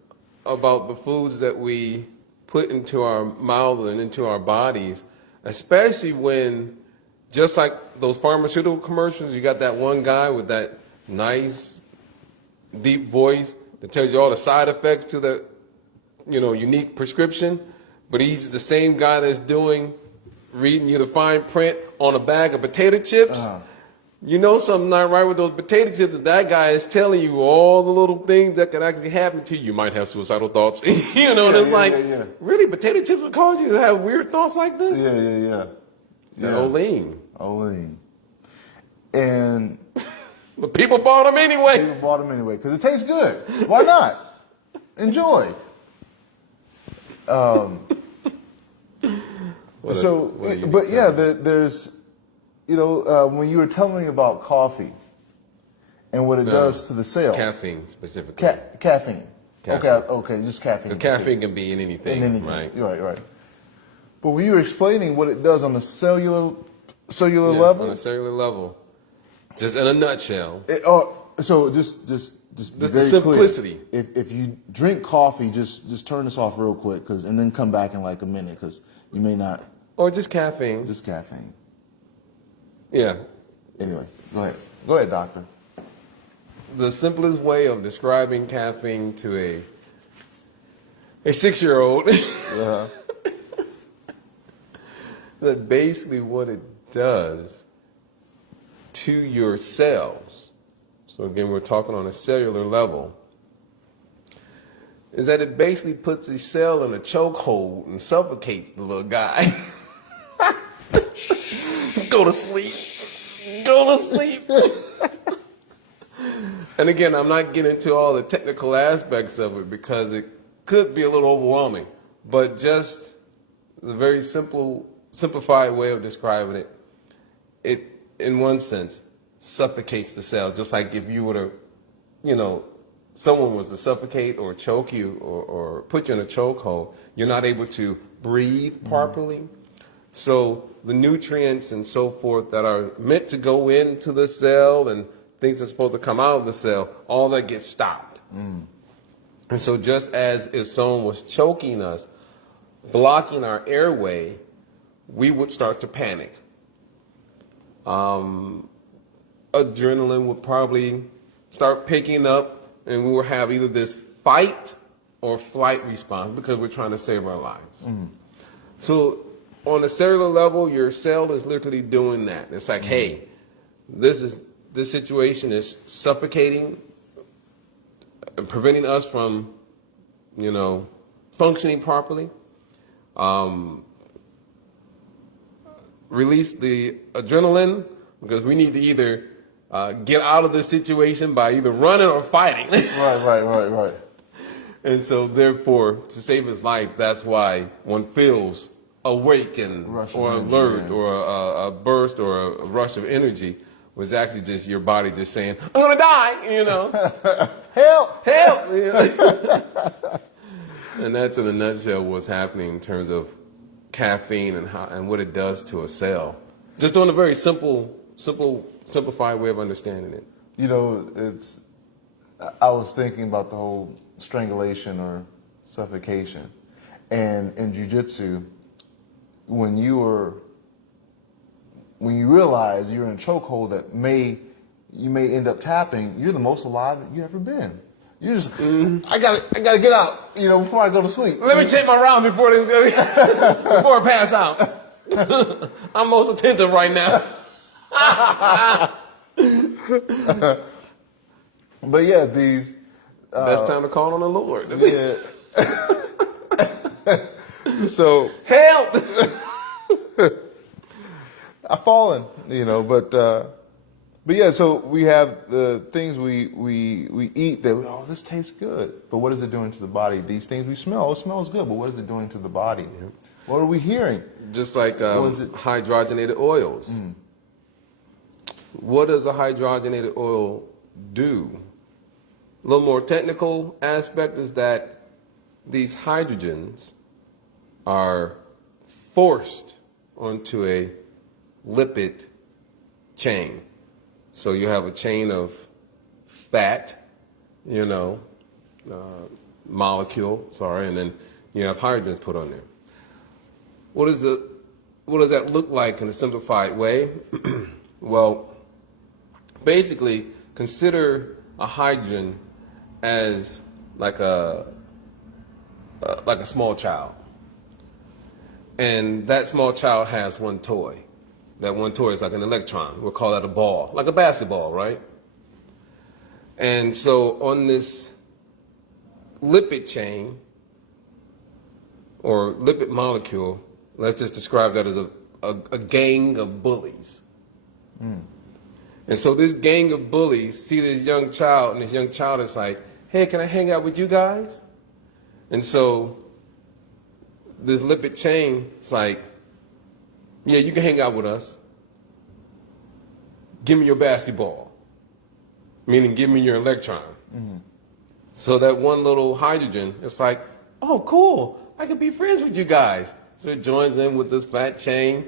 about the foods that we put into our mouths and into our bodies, especially when just like those pharmaceutical commercials, you got that one guy with that nice, deep voice that tells you all the side effects to the, unique prescription, but he's the same guy that's reading you the fine print on a bag of potato chips. You know something not right with those potato chips. That guy is telling you all the little things that can actually happen to you. You might have suicidal thoughts. And it's really, potato chips would cause you to have weird thoughts like this? Yeah. It's that Olean. And but people bought them anyway. People bought them anyway because it tastes good. Why not? Enjoy. There's, when you were telling me about coffee and what it does to the cells. Caffeine specifically. Caffeine. Okay, just caffeine. The caffeine can be in anything, right? Right. But when you were explaining what it does on the cellular level, on a cellular level, just in a nutshell. So just the simplicity. Clear. If you drink coffee, just turn this off real quick, and then come back in like a minute, because you may not. Or just caffeine. Just caffeine. Yeah. Anyway, go ahead, doctor. The simplest way of describing caffeine to a 6-year-old. That basically what it does to your cells, so again we're talking on a cellular level, is that it basically puts the cell in a chokehold and suffocates the little guy. Go to sleep. And again, I'm not getting into all the technical aspects of it because it could be a little overwhelming, but just the very simplified way of describing it, in one sense, suffocates the cell. Just like if you were to, someone was to suffocate or choke you or put you in a chokehold, you're not able to breathe properly. So the nutrients and so forth that are meant to go into the cell and things that are supposed to come out of the cell, all that gets stopped. And so just as if someone was choking us, blocking our airway, we would start to panic. Adrenaline would probably start picking up, and we will have either this fight or flight response because we're trying to save our lives. So on a cellular level, your cell is literally doing that. It's like, hey, this situation is suffocating and preventing us from, functioning properly. Release the adrenaline because we need to either get out of this situation by either running or fighting. Right. And so therefore, to save his life, that's why one feels awakened or alert or a burst or a rush of energy was actually just your body just saying, I'm going to die, Help! And that's in a nutshell what's happening in terms of caffeine and what it does to a cell. Just on a very simplified way of understanding it. I was thinking about the whole strangulation or suffocation. And in jiu-jitsu, when you realize you're in a chokehold that you may end up tapping, you're the most alive you've ever been. You just, I gotta get out, before I go to sleep. Let me take my round before I pass out. I'm most attentive right now. But yeah, these. Best time to call on the Lord. Yeah. So help. I've fallen, but yeah. So we have the things we eat that this tastes good, but what is it doing to the body? These things we smell, it smells good, but what is it doing to the body? What are we hearing? Just like hydrogenated oils. What does a hydrogenated oil do? A little more technical aspect is that these hydrogens are forced onto a lipid chain. So you have a chain of fat, molecule, and then you have hydrogens put on there. What is the what does that look like in a simplified way? Well, basically, consider a hydrogen as like a small child, and that small child has one toy. That one toy is like an electron. We'll call that a ball, like a basketball, right? And so on this lipid chain or lipid molecule, let's just describe that as a gang of bullies. And so this gang of bullies see this young child, and this young child is like, hey, can I hang out with you guys? And so this lipid chain is like, yeah, you can hang out with us. Give me your basketball. Meaning give me your electron. So that one little hydrogen, it's like, oh, cool, I can be friends with you guys. So it joins in with this fat chain,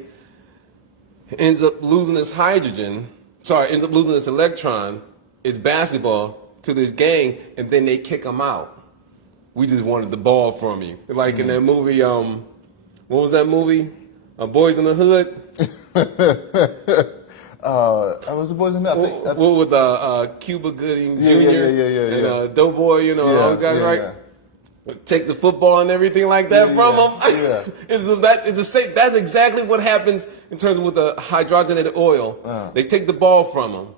ends up losing this electron, its basketball, to this gang, and then they kick him out. We just wanted the ball from you. Like in that movie, what was that movie? Boys in the Hood? I was the Boys in the Hood. What with Cuba Gooding Jr. Yeah. And Doughboy, you know, all those guys, right? Take the football and everything like that from them. Yeah. That's exactly what happens in terms of with the hydrogenated oil. They take the ball from them,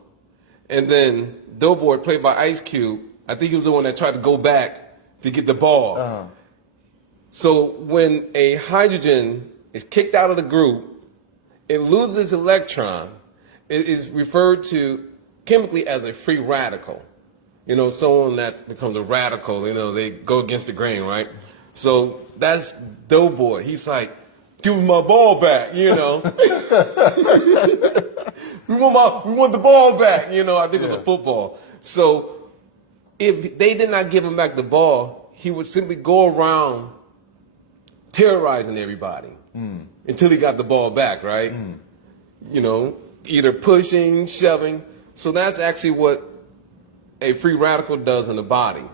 and then Doughboy, played by Ice Cube, I think he was the one that tried to go back to get the ball. So when a hydrogen is kicked out of the group, it loses its electron. It is referred to chemically as a free radical. You know, someone that becomes a radical, you know, they go against the grain, right? So that's Doughboy. He's like, give me my ball back, you know. we want the ball back, you know. I think it was a football. So if they did not give him back the ball, he would simply go around terrorizing everybody until he got the ball back, right? You know, either pushing, shoving. So that's actually what a free radical does in the body.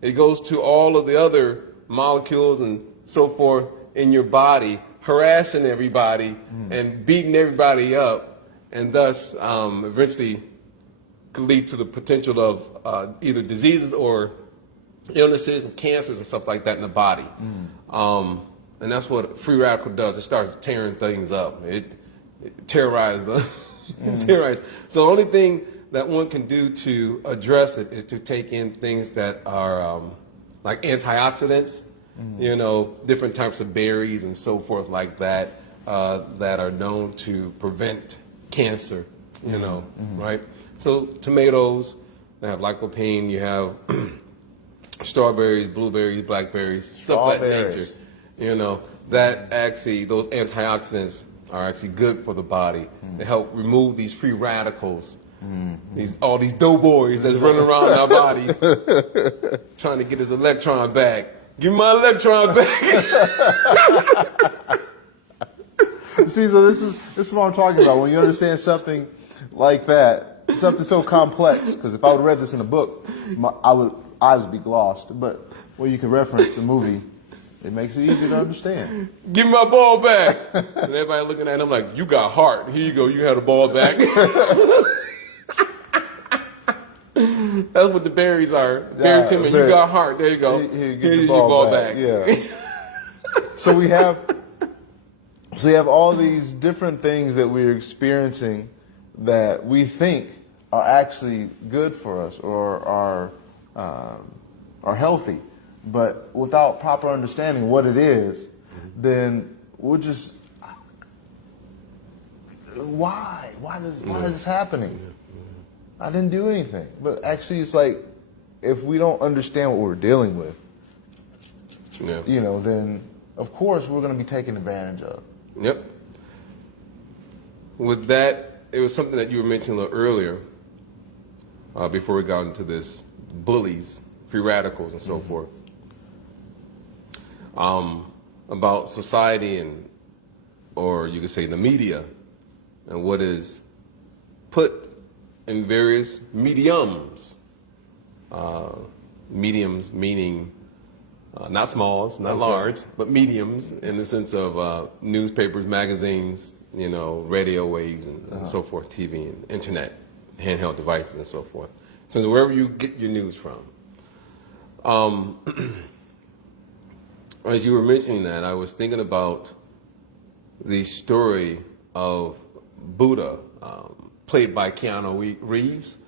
It goes to all of the other molecules and so forth in your body, harassing everybody and beating everybody up, and thus eventually could lead to the potential of either diseases or illnesses and cancers and stuff like that in the body. And that's what a free radical does. It starts tearing things up. It terrorizes them. Terrorizes. So the only thing that one can do to address it is to take in things that are like antioxidants, you know, different types of berries and so forth like that, that are known to prevent cancer, you know, right? So tomatoes, they have lycopene, you have strawberries, blueberries, blackberries, stuff like that nature. You know, that actually, those antioxidants are actually good for the body. They help remove these free radicals. All these doughboys that's running around our bodies trying to get his electron back. Give me my electron back. See, so this is what I'm talking about. When you understand something like that, something so complex, because if I would have read this in a book, eyes would be glossed. But when you can reference a movie, it makes it easy to understand. Give me my ball back. And everybody looking at him like, you got heart. Here you go. You had a ball back. That's what the berries are. Berries tell me, you got heart. There you go. Here, get your ball back. Yeah. So we have all these different things that we're experiencing that we think are actually good for us or are healthy, but without proper understanding what it is, then we'll just why is this happening? I didn't do anything. But actually, it's like, if we don't understand what we're dealing with, you know, then of course we're going to be taken advantage of. Yep. With that, it was something that you were mentioning a little earlier, before we got into this bullies, free radicals, and so forth, about society or you could say the media, and what is put in various mediums. Mediums meaning not smalls, not large, but mediums in the sense of newspapers, magazines, radio waves and so forth, TV and internet, handheld devices and so forth. So wherever you get your news from. As you were mentioning that, I was thinking about the story of Buddha, played by Keanu Reeves.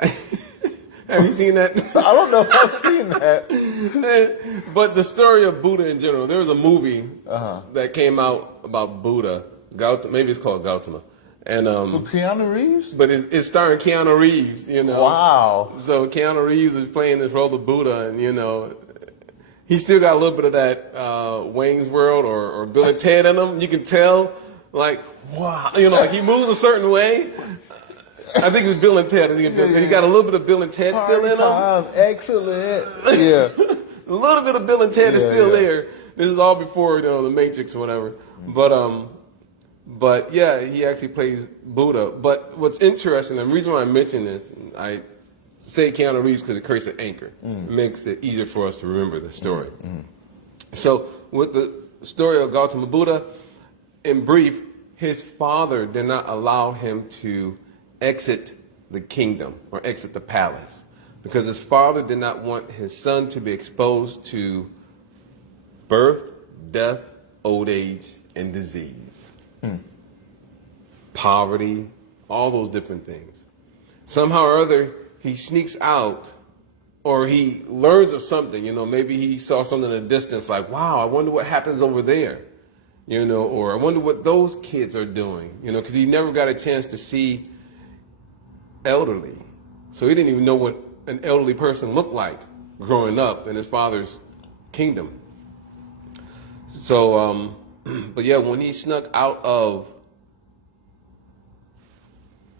Have you seen that? I don't know if I've seen that. But the story of Buddha in general, there was a movie that came out about Buddha. Maybe it's called Gautama. And Keanu Reeves? But it's starring Keanu Reeves, Wow. So Keanu Reeves is playing this role of Buddha, and he's still got a little bit of that Wayne's World or Bill and Ted in him. You can tell, like, wow, like he moves a certain way. I think it's Bill and Ted. He got a little bit of Bill and Ted still in him. Excellent. Yeah. A little bit of Bill and Ted is still there. This is all before the Matrix or whatever. But yeah, he actually plays Buddha. But what's interesting, and the reason why I mention this, I say Keanu Reeves because it creates an anchor. It makes it easier for us to remember the story. So with the story of Gautama Buddha, in brief, his father did not allow him to exit the kingdom or exit the palace because his father did not want his son to be exposed to birth, death, old age, and disease. Poverty, all those different things. Somehow or other, he sneaks out or he learns of something, maybe he saw something in the distance like, wow, I wonder what happens over there, or I wonder what those kids are doing, because he never got a chance to see elderly. So he didn't even know what an elderly person looked like growing up in his father's kingdom. So, but yeah, when he snuck out of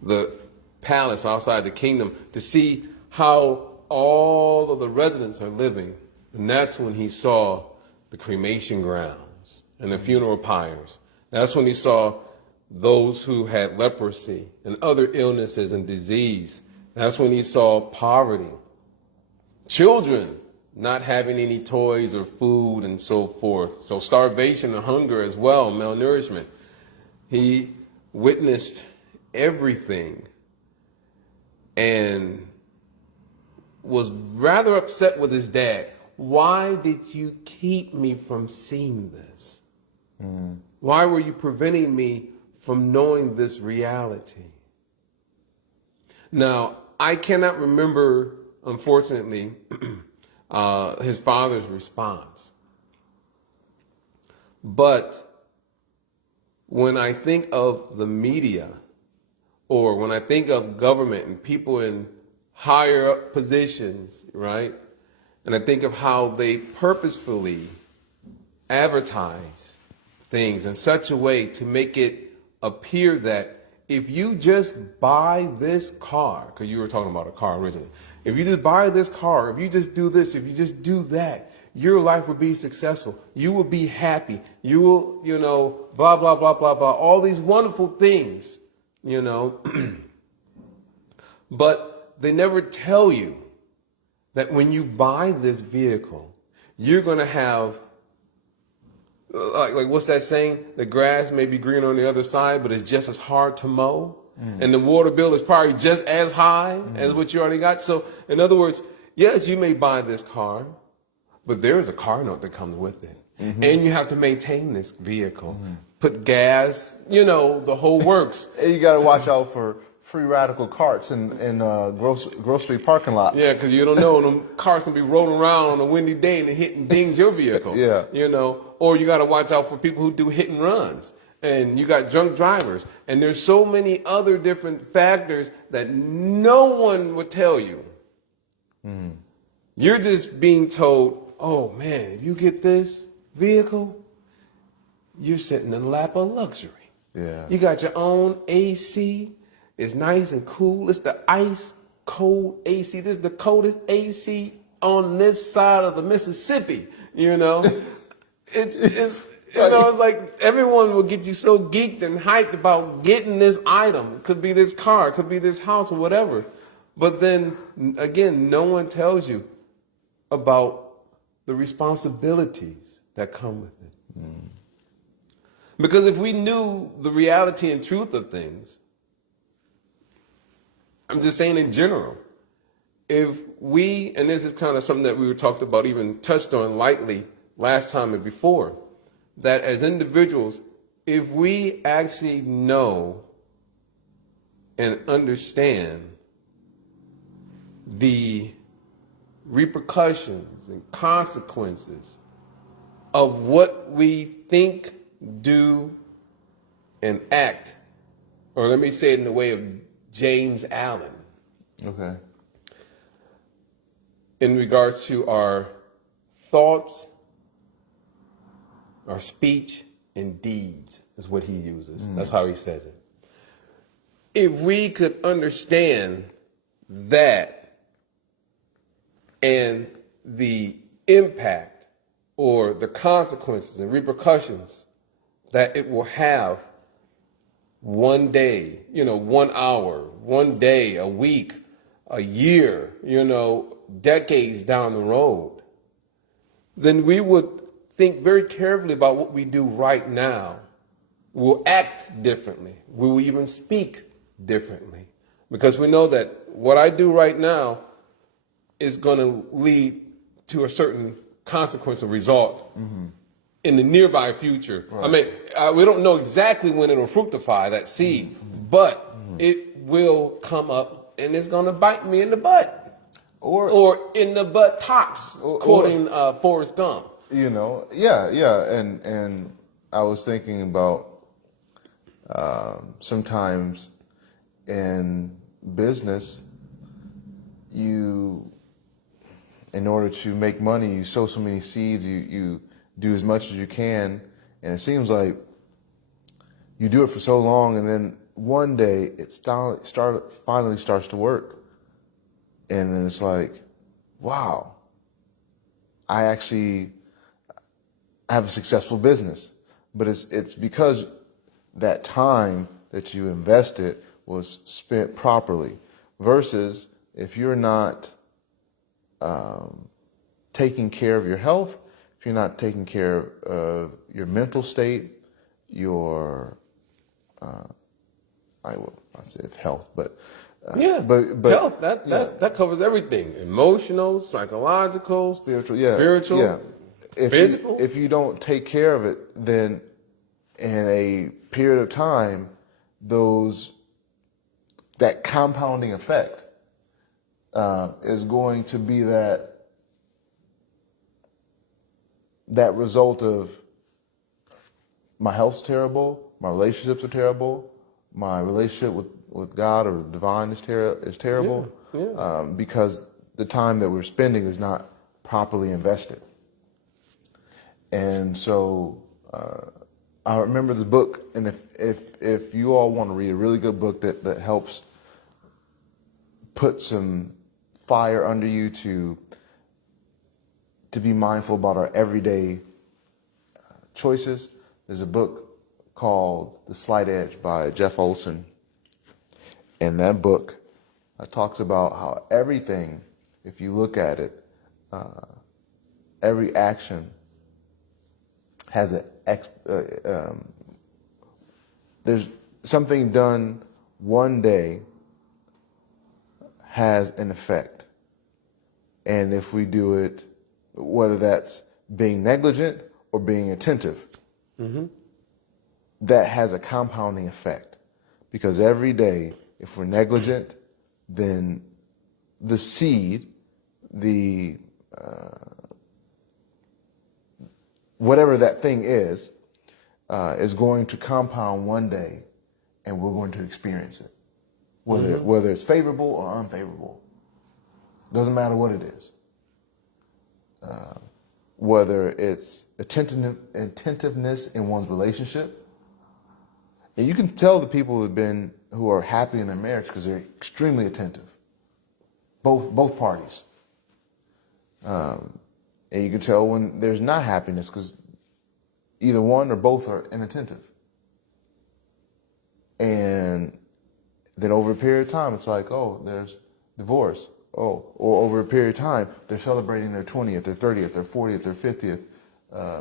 the palace outside the kingdom to see how all of the residents are living, and that's when he saw the cremation grounds and the funeral pyres. That's when he saw those who had leprosy and other illnesses and disease. That's when he saw poverty, children not having any toys or food and so forth. So starvation and hunger as well, malnourishment. He witnessed everything and was rather upset with his dad. Why did you keep me from seeing this? Why were you preventing me from knowing this reality? Now, I cannot remember, unfortunately, his father's response. But when I think of the media, or when I think of government and people in higher up positions, right? And I think of how they purposefully advertise things in such a way to make it appear that if you just buy this car, because you were talking about a car originally, if you just buy this car, if you just do this, if you just do that, your life will be successful. You will be happy. You will, blah, blah, blah, blah, blah, all these wonderful things, But they never tell you that when you buy this vehicle, you're going to have, like what's that saying? The grass may be green on the other side, but it's just as hard to mow. And the water bill is probably just as high as what you already got. So in other words, yes, you may buy this car, but there is a car note that comes with it. And you have to maintain this vehicle, put gas, the whole works. And you got to watch out for free radical carts in grocery parking lots. Yeah, because you don't know, them cars can be rolling around on a windy day and it dings your vehicle. Yeah. Or you got to watch out for people who do hit and runs. And you got drunk drivers. And there's so many other different factors that no one would tell you. You're just being told, oh man, if you get this vehicle, you're sitting in the lap of luxury. Yeah. You got your own AC. It's nice and cool. It's the ice cold AC. This is the coldest AC on this side of the Mississippi. It's like everyone will get you so geeked and hyped about getting this item. It could be this car, it could be this house or whatever. But then again, no one tells you about the responsibilities that come with it. Because if we knew the reality and truth of things, I'm just saying in general, if we, and this is kind of something that we were talked about, even touched on lightly last time and before, that as individuals, if we actually know and understand the repercussions and consequences of what we think, do, and act, or let me say it in the way of James Allen, Okay. in regards to our thoughts, our speech, and deeds, is what he uses. That's how he says it. If we could understand that and the impact or the consequences and repercussions that it will have one day, 1 hour, 1 day, a week, a year, decades down the road, then we would think very carefully about what we do right now. We'll act differently. We will even speak differently. Because we know that what I do right now is going to lead to a certain consequence or result in the nearby future. Right. I mean, we don't know exactly when it'll fructify, that seed, but it will come up and it's going to bite me in the butt. Or in the buttocks, quoting Forrest Gump. And I was thinking about sometimes in business, in order to make money, you sow so many seeds, you do as much as you can, and it seems like you do it for so long, and then one day it finally starts to work. And then it's like, wow, I actually have a successful business. But it's because that time that you invested was spent properly. Versus if you're not taking care of your health, if you're not taking care of your mental state, your, I said health, but but health, that covers everything: emotional, psychological, spiritual, physical. If you don't take care of it, then in a period of time, that compounding effect is going to be that result of my health's terrible, my relationships are terrible, my relationship with God or divine is terrible, because the time that we're spending is not properly invested. And so I remember the book, and if you all want to read a really good book that helps put some fire under you to be mindful about our everyday choices, there's a book called The Slight Edge by Jeff Olson. And that book talks about how everything, if you look at it, every action has there's something done one day has an effect. And if we do it, whether that's being negligent or being attentive, that has a compounding effect. Because every day, if we're negligent, then the seed, whatever that thing is going to compound one day, and we're going to experience it. Whether it's favorable or unfavorable. Doesn't matter what it is. Whether it's attentiveness in one's relationship. And you can tell the people who are happy in their marriage because they're extremely attentive. Both parties. And you can tell when there's not happiness because either one or both are inattentive. And then over a period of time, it's like, oh, there's divorce. or over a period of time, they're celebrating their 20th, their 30th, their 40th, their 50th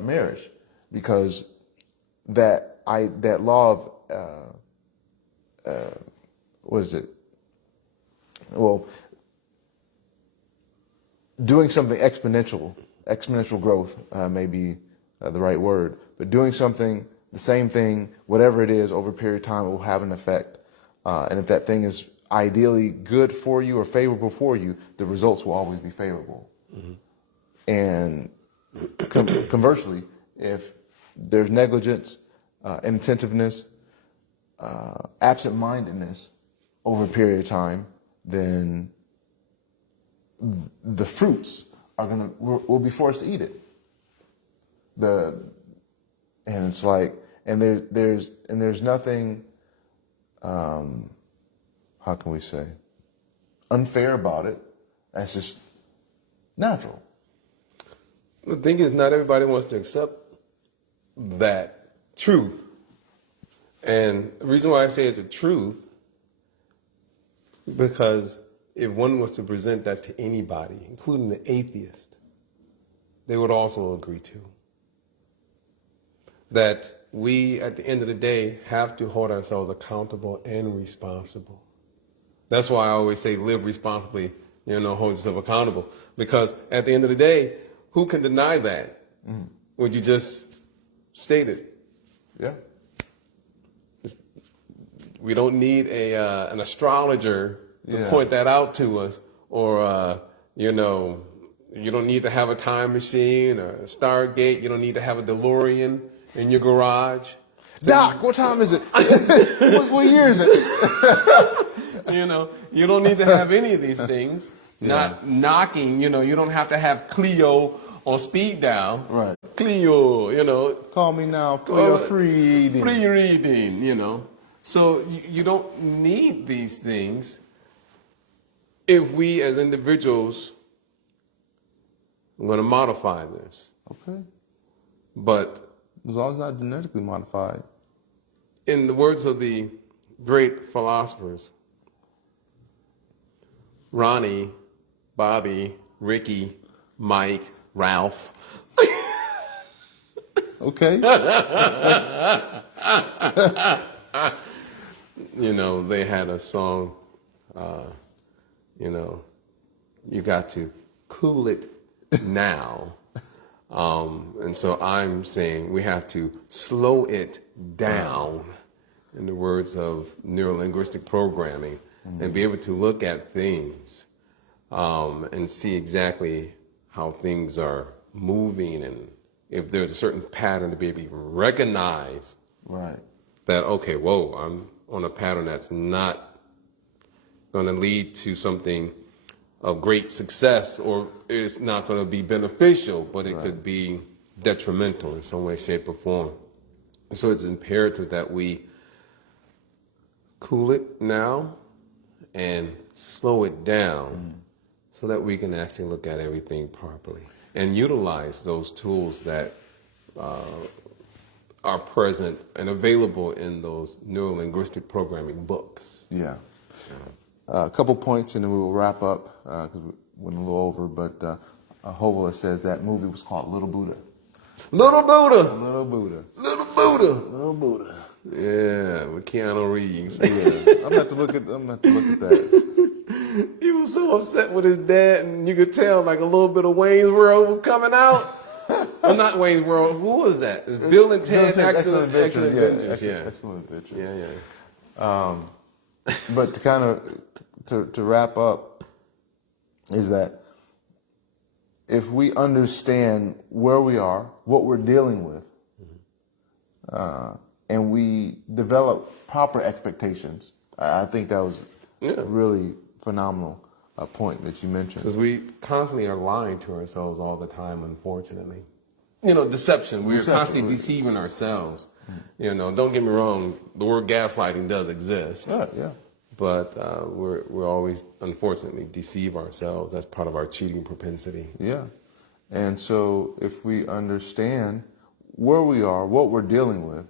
marriage, because that law of what is it? Well, doing something exponential growth may be the right word, but doing something, the same thing, whatever it is, over a period of time, it will have an effect. And if that thing is ideally good for you or favorable for you, the results will always be favorable. Mm-hmm. And conversely, if there's negligence, inattentiveness, absent-mindedness over a period of time, then the fruits we'll be forced to eat it. And it's like, and there's nothing, how can we say, unfair about it. That's just natural. The thing is, not everybody wants to accept that truth. And the reason why I say it's a truth, because if one was to present that to anybody, including the atheist, they would also agree to that we, at the end of the day, have to hold ourselves accountable and responsible. That's why I always say live responsibly, hold yourself accountable. Because at the end of the day, who can deny that? Mm. Would you just state it? Yeah. We don't need an astrologer to point that out to us, or you don't need to have a time machine or a Stargate. You don't need to have a DeLorean in your garage. So Doc, what time is it? what year is it? You don't need to have any of these things. Not knocking, you don't have to have Clio on speed dial. Right. Clio, Call me now for your free reading. Free reading, So you don't need these things if we as individuals are going to modify this. Okay. But as long as it's not genetically modified. In the words of the great philosophers, Ronnie, Bobby, Ricky, Mike, Ralph. Okay. They had a song, you got to cool it now. And so I'm saying we have to slow it down, in the words of neurolinguistic programming, and be able to look at things and see exactly how things are moving, and if there's a certain pattern, to be able to recognize that, okay, whoa, I'm on a pattern that's not going to lead to something of great success, or it's not going to be beneficial, but it could be detrimental in some way, shape, or form. So it's imperative that we cool it now and slow it down so that we can actually look at everything properly and utilize those tools that are present and available in those neurolinguistic programming books. Yeah. A couple points and then we will wrap up because we went a little over, but Hovola says that movie was called Little Buddha. Little Buddha. Little Buddha. Little Buddha. Little Buddha. Yeah, with Keanu Reeves. Yeah. I'm gonna have to look at that. He was so upset with his dad, and you could tell like a little bit of Wayne's World was coming out. Well, not Wayne's World. Who was that? It's Bill and Ted Excellent Adventures. Yeah. Excellent Adventures. Yeah. But to kind of to wrap up is that if we understand where we are, what we're dealing with, and we develop proper expectations, I think that was a really phenomenal point that you mentioned. Because we constantly are lying to ourselves all the time, unfortunately. Deception. We're constantly deceiving ourselves. Don't get me wrong, the word gaslighting does exist. Yeah. But we're always, unfortunately, deceive ourselves. That's part of our cheating propensity. Yeah. And so if we understand where we are, what we're dealing with,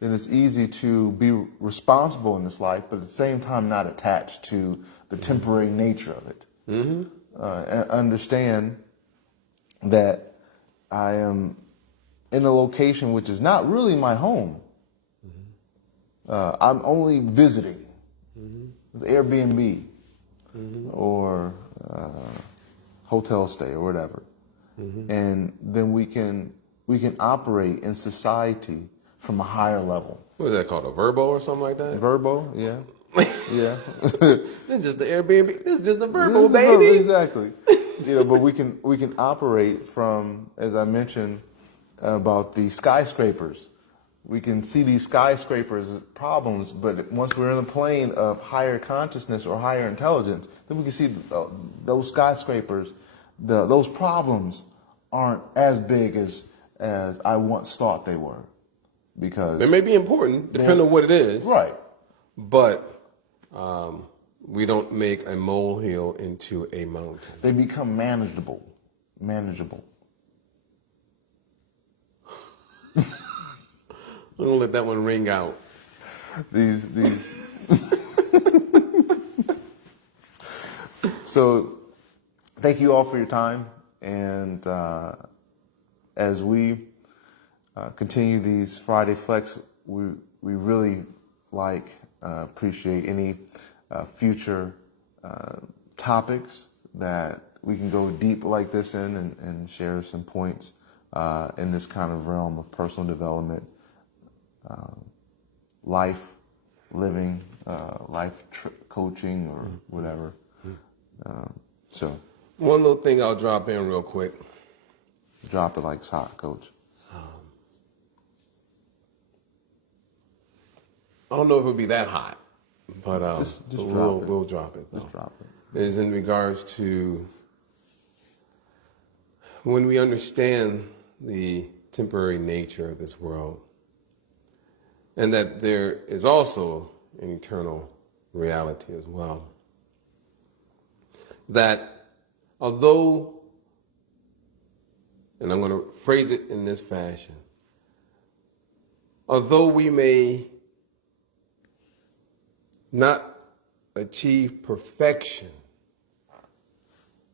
then it's easy to be responsible in this life, but at the same time not attached to the temporary nature of it. and understand that I am in a location which is not really my home. I'm only visiting. It's Airbnb or hotel stay or whatever, and then we can operate in society from a higher level. What is that called? A Verbo or something like that? Verbo, yeah, yeah. This is just the Airbnb. This is just the This Verbo, is the Verbo, baby. exactly. But we can operate from, as I mentioned about the skyscrapers. We can see these skyscrapers as problems, but once we're in the plane of higher consciousness or higher intelligence, then we can see those skyscrapers, those problems aren't as big as I once thought they were. Because They may be important, depending on what it is. right. But we don't make a molehill into a mountain. They become manageable. Manageable. I'm going to let that one ring out. These. So, thank you all for your time, and as we continue these Friday Flex, we really appreciate any future topics that we can go deep like this in and share some points in this kind of realm of personal development, life, living, coaching, or whatever. So, One little thing I'll drop in real quick. drop it like it's hot, Coach. I don't know if it'll be that hot, but Just we'll drop it. Just drop it. Is in regards to when we understand the temporary nature of this world, and that there is also an eternal reality as well. That although, and I'm going to phrase it in this fashion, although we may not achieve perfection,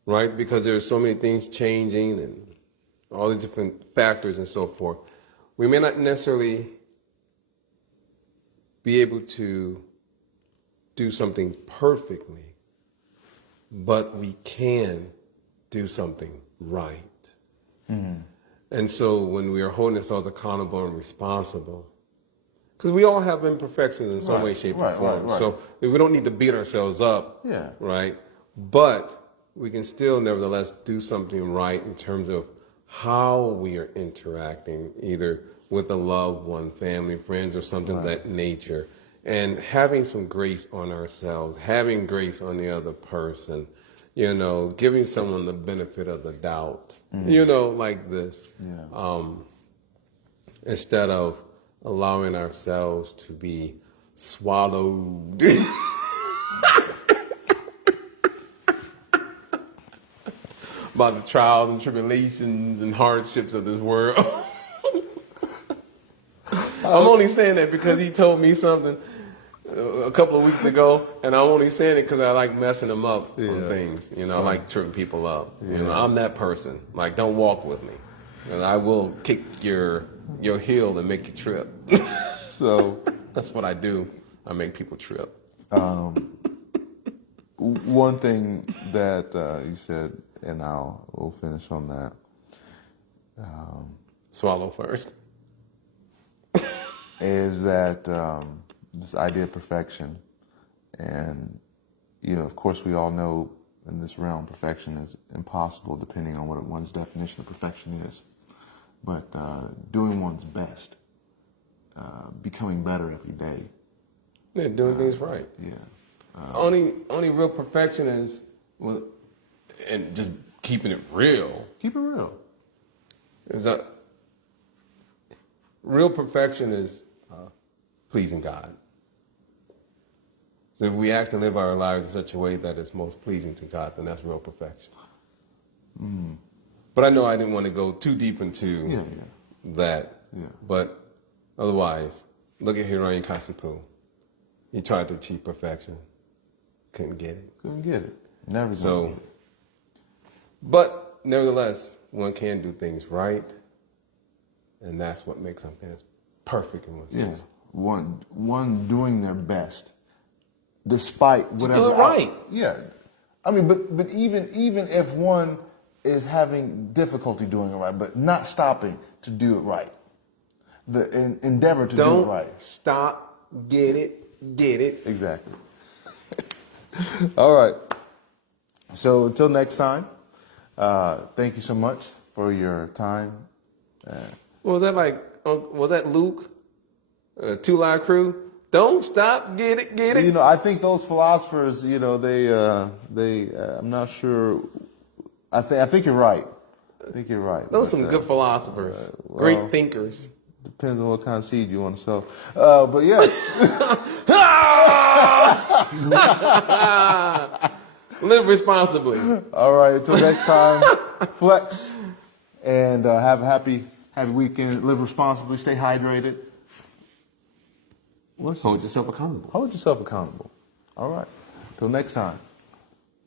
right? Because there are so many things changing and all these different factors and so forth. We may not necessarily be able to do something perfectly, but we can do something right. And so when we are holding ourselves accountable and responsible, because we all have imperfections in some way, shape, or form. Right. So we don't need to beat ourselves up, Yeah. right? But we can still nevertheless do something right in terms of how we are interacting, either with a loved one, family, friends, or something of that nature. And having some grace on ourselves, having grace on the other person, giving someone the benefit of the doubt, like this. Yeah. Instead of allowing ourselves to be swallowed by the trials and tribulations and hardships of this world. I'm only saying that because he told me something a couple of weeks ago, and I'm only saying it because I like messing them up on things. I like tripping people up. I'm that person. Like, don't walk with me, and I will kick your heel and make you trip. So That's what I do. I make people trip. one thing that you said, and we'll finish on that. Swallow first. Is that this idea of perfection, and of course, we all know in this realm perfection is impossible, depending on what one's definition of perfection is. But doing one's best, becoming better every day. Yeah, doing things right. Yeah. Only real perfection is, and just keeping it real. Keep it real. Is that real perfection is pleasing God. So if we act and live our lives in such a way that it's most pleasing to God, then that's real perfection. But I know I didn't want to go too deep into that. Yeah. But otherwise, look at Hiroshi Kasipu. He tried to achieve perfection. Couldn't get it. Couldn't get it. Never gonna So, be. but nevertheless, one can do things right, and that's what makes something that's perfect in one's Yeah, life. one doing their best, despite whatever. do it right. Yeah, I mean, but even if one is having difficulty doing it right, but not stopping to do it right, the endeavor to do it Don't right. stop. Get it. Exactly. All right. So until next time, thank you so much for your time. Was that Luke? Two Live Crew? Don't stop. Get it. You know, I think those philosophers, you know, they I'm not sure. I think you're right. I think you're right. Those But, some good philosophers, well, great thinkers. Depends on what kind of seed you want to sow. But yeah. Live responsibly. All right. Until next time, flex and have a happy weekend. Live responsibly. Stay hydrated. Hold yourself accountable. Hold yourself accountable. All right. Until next time.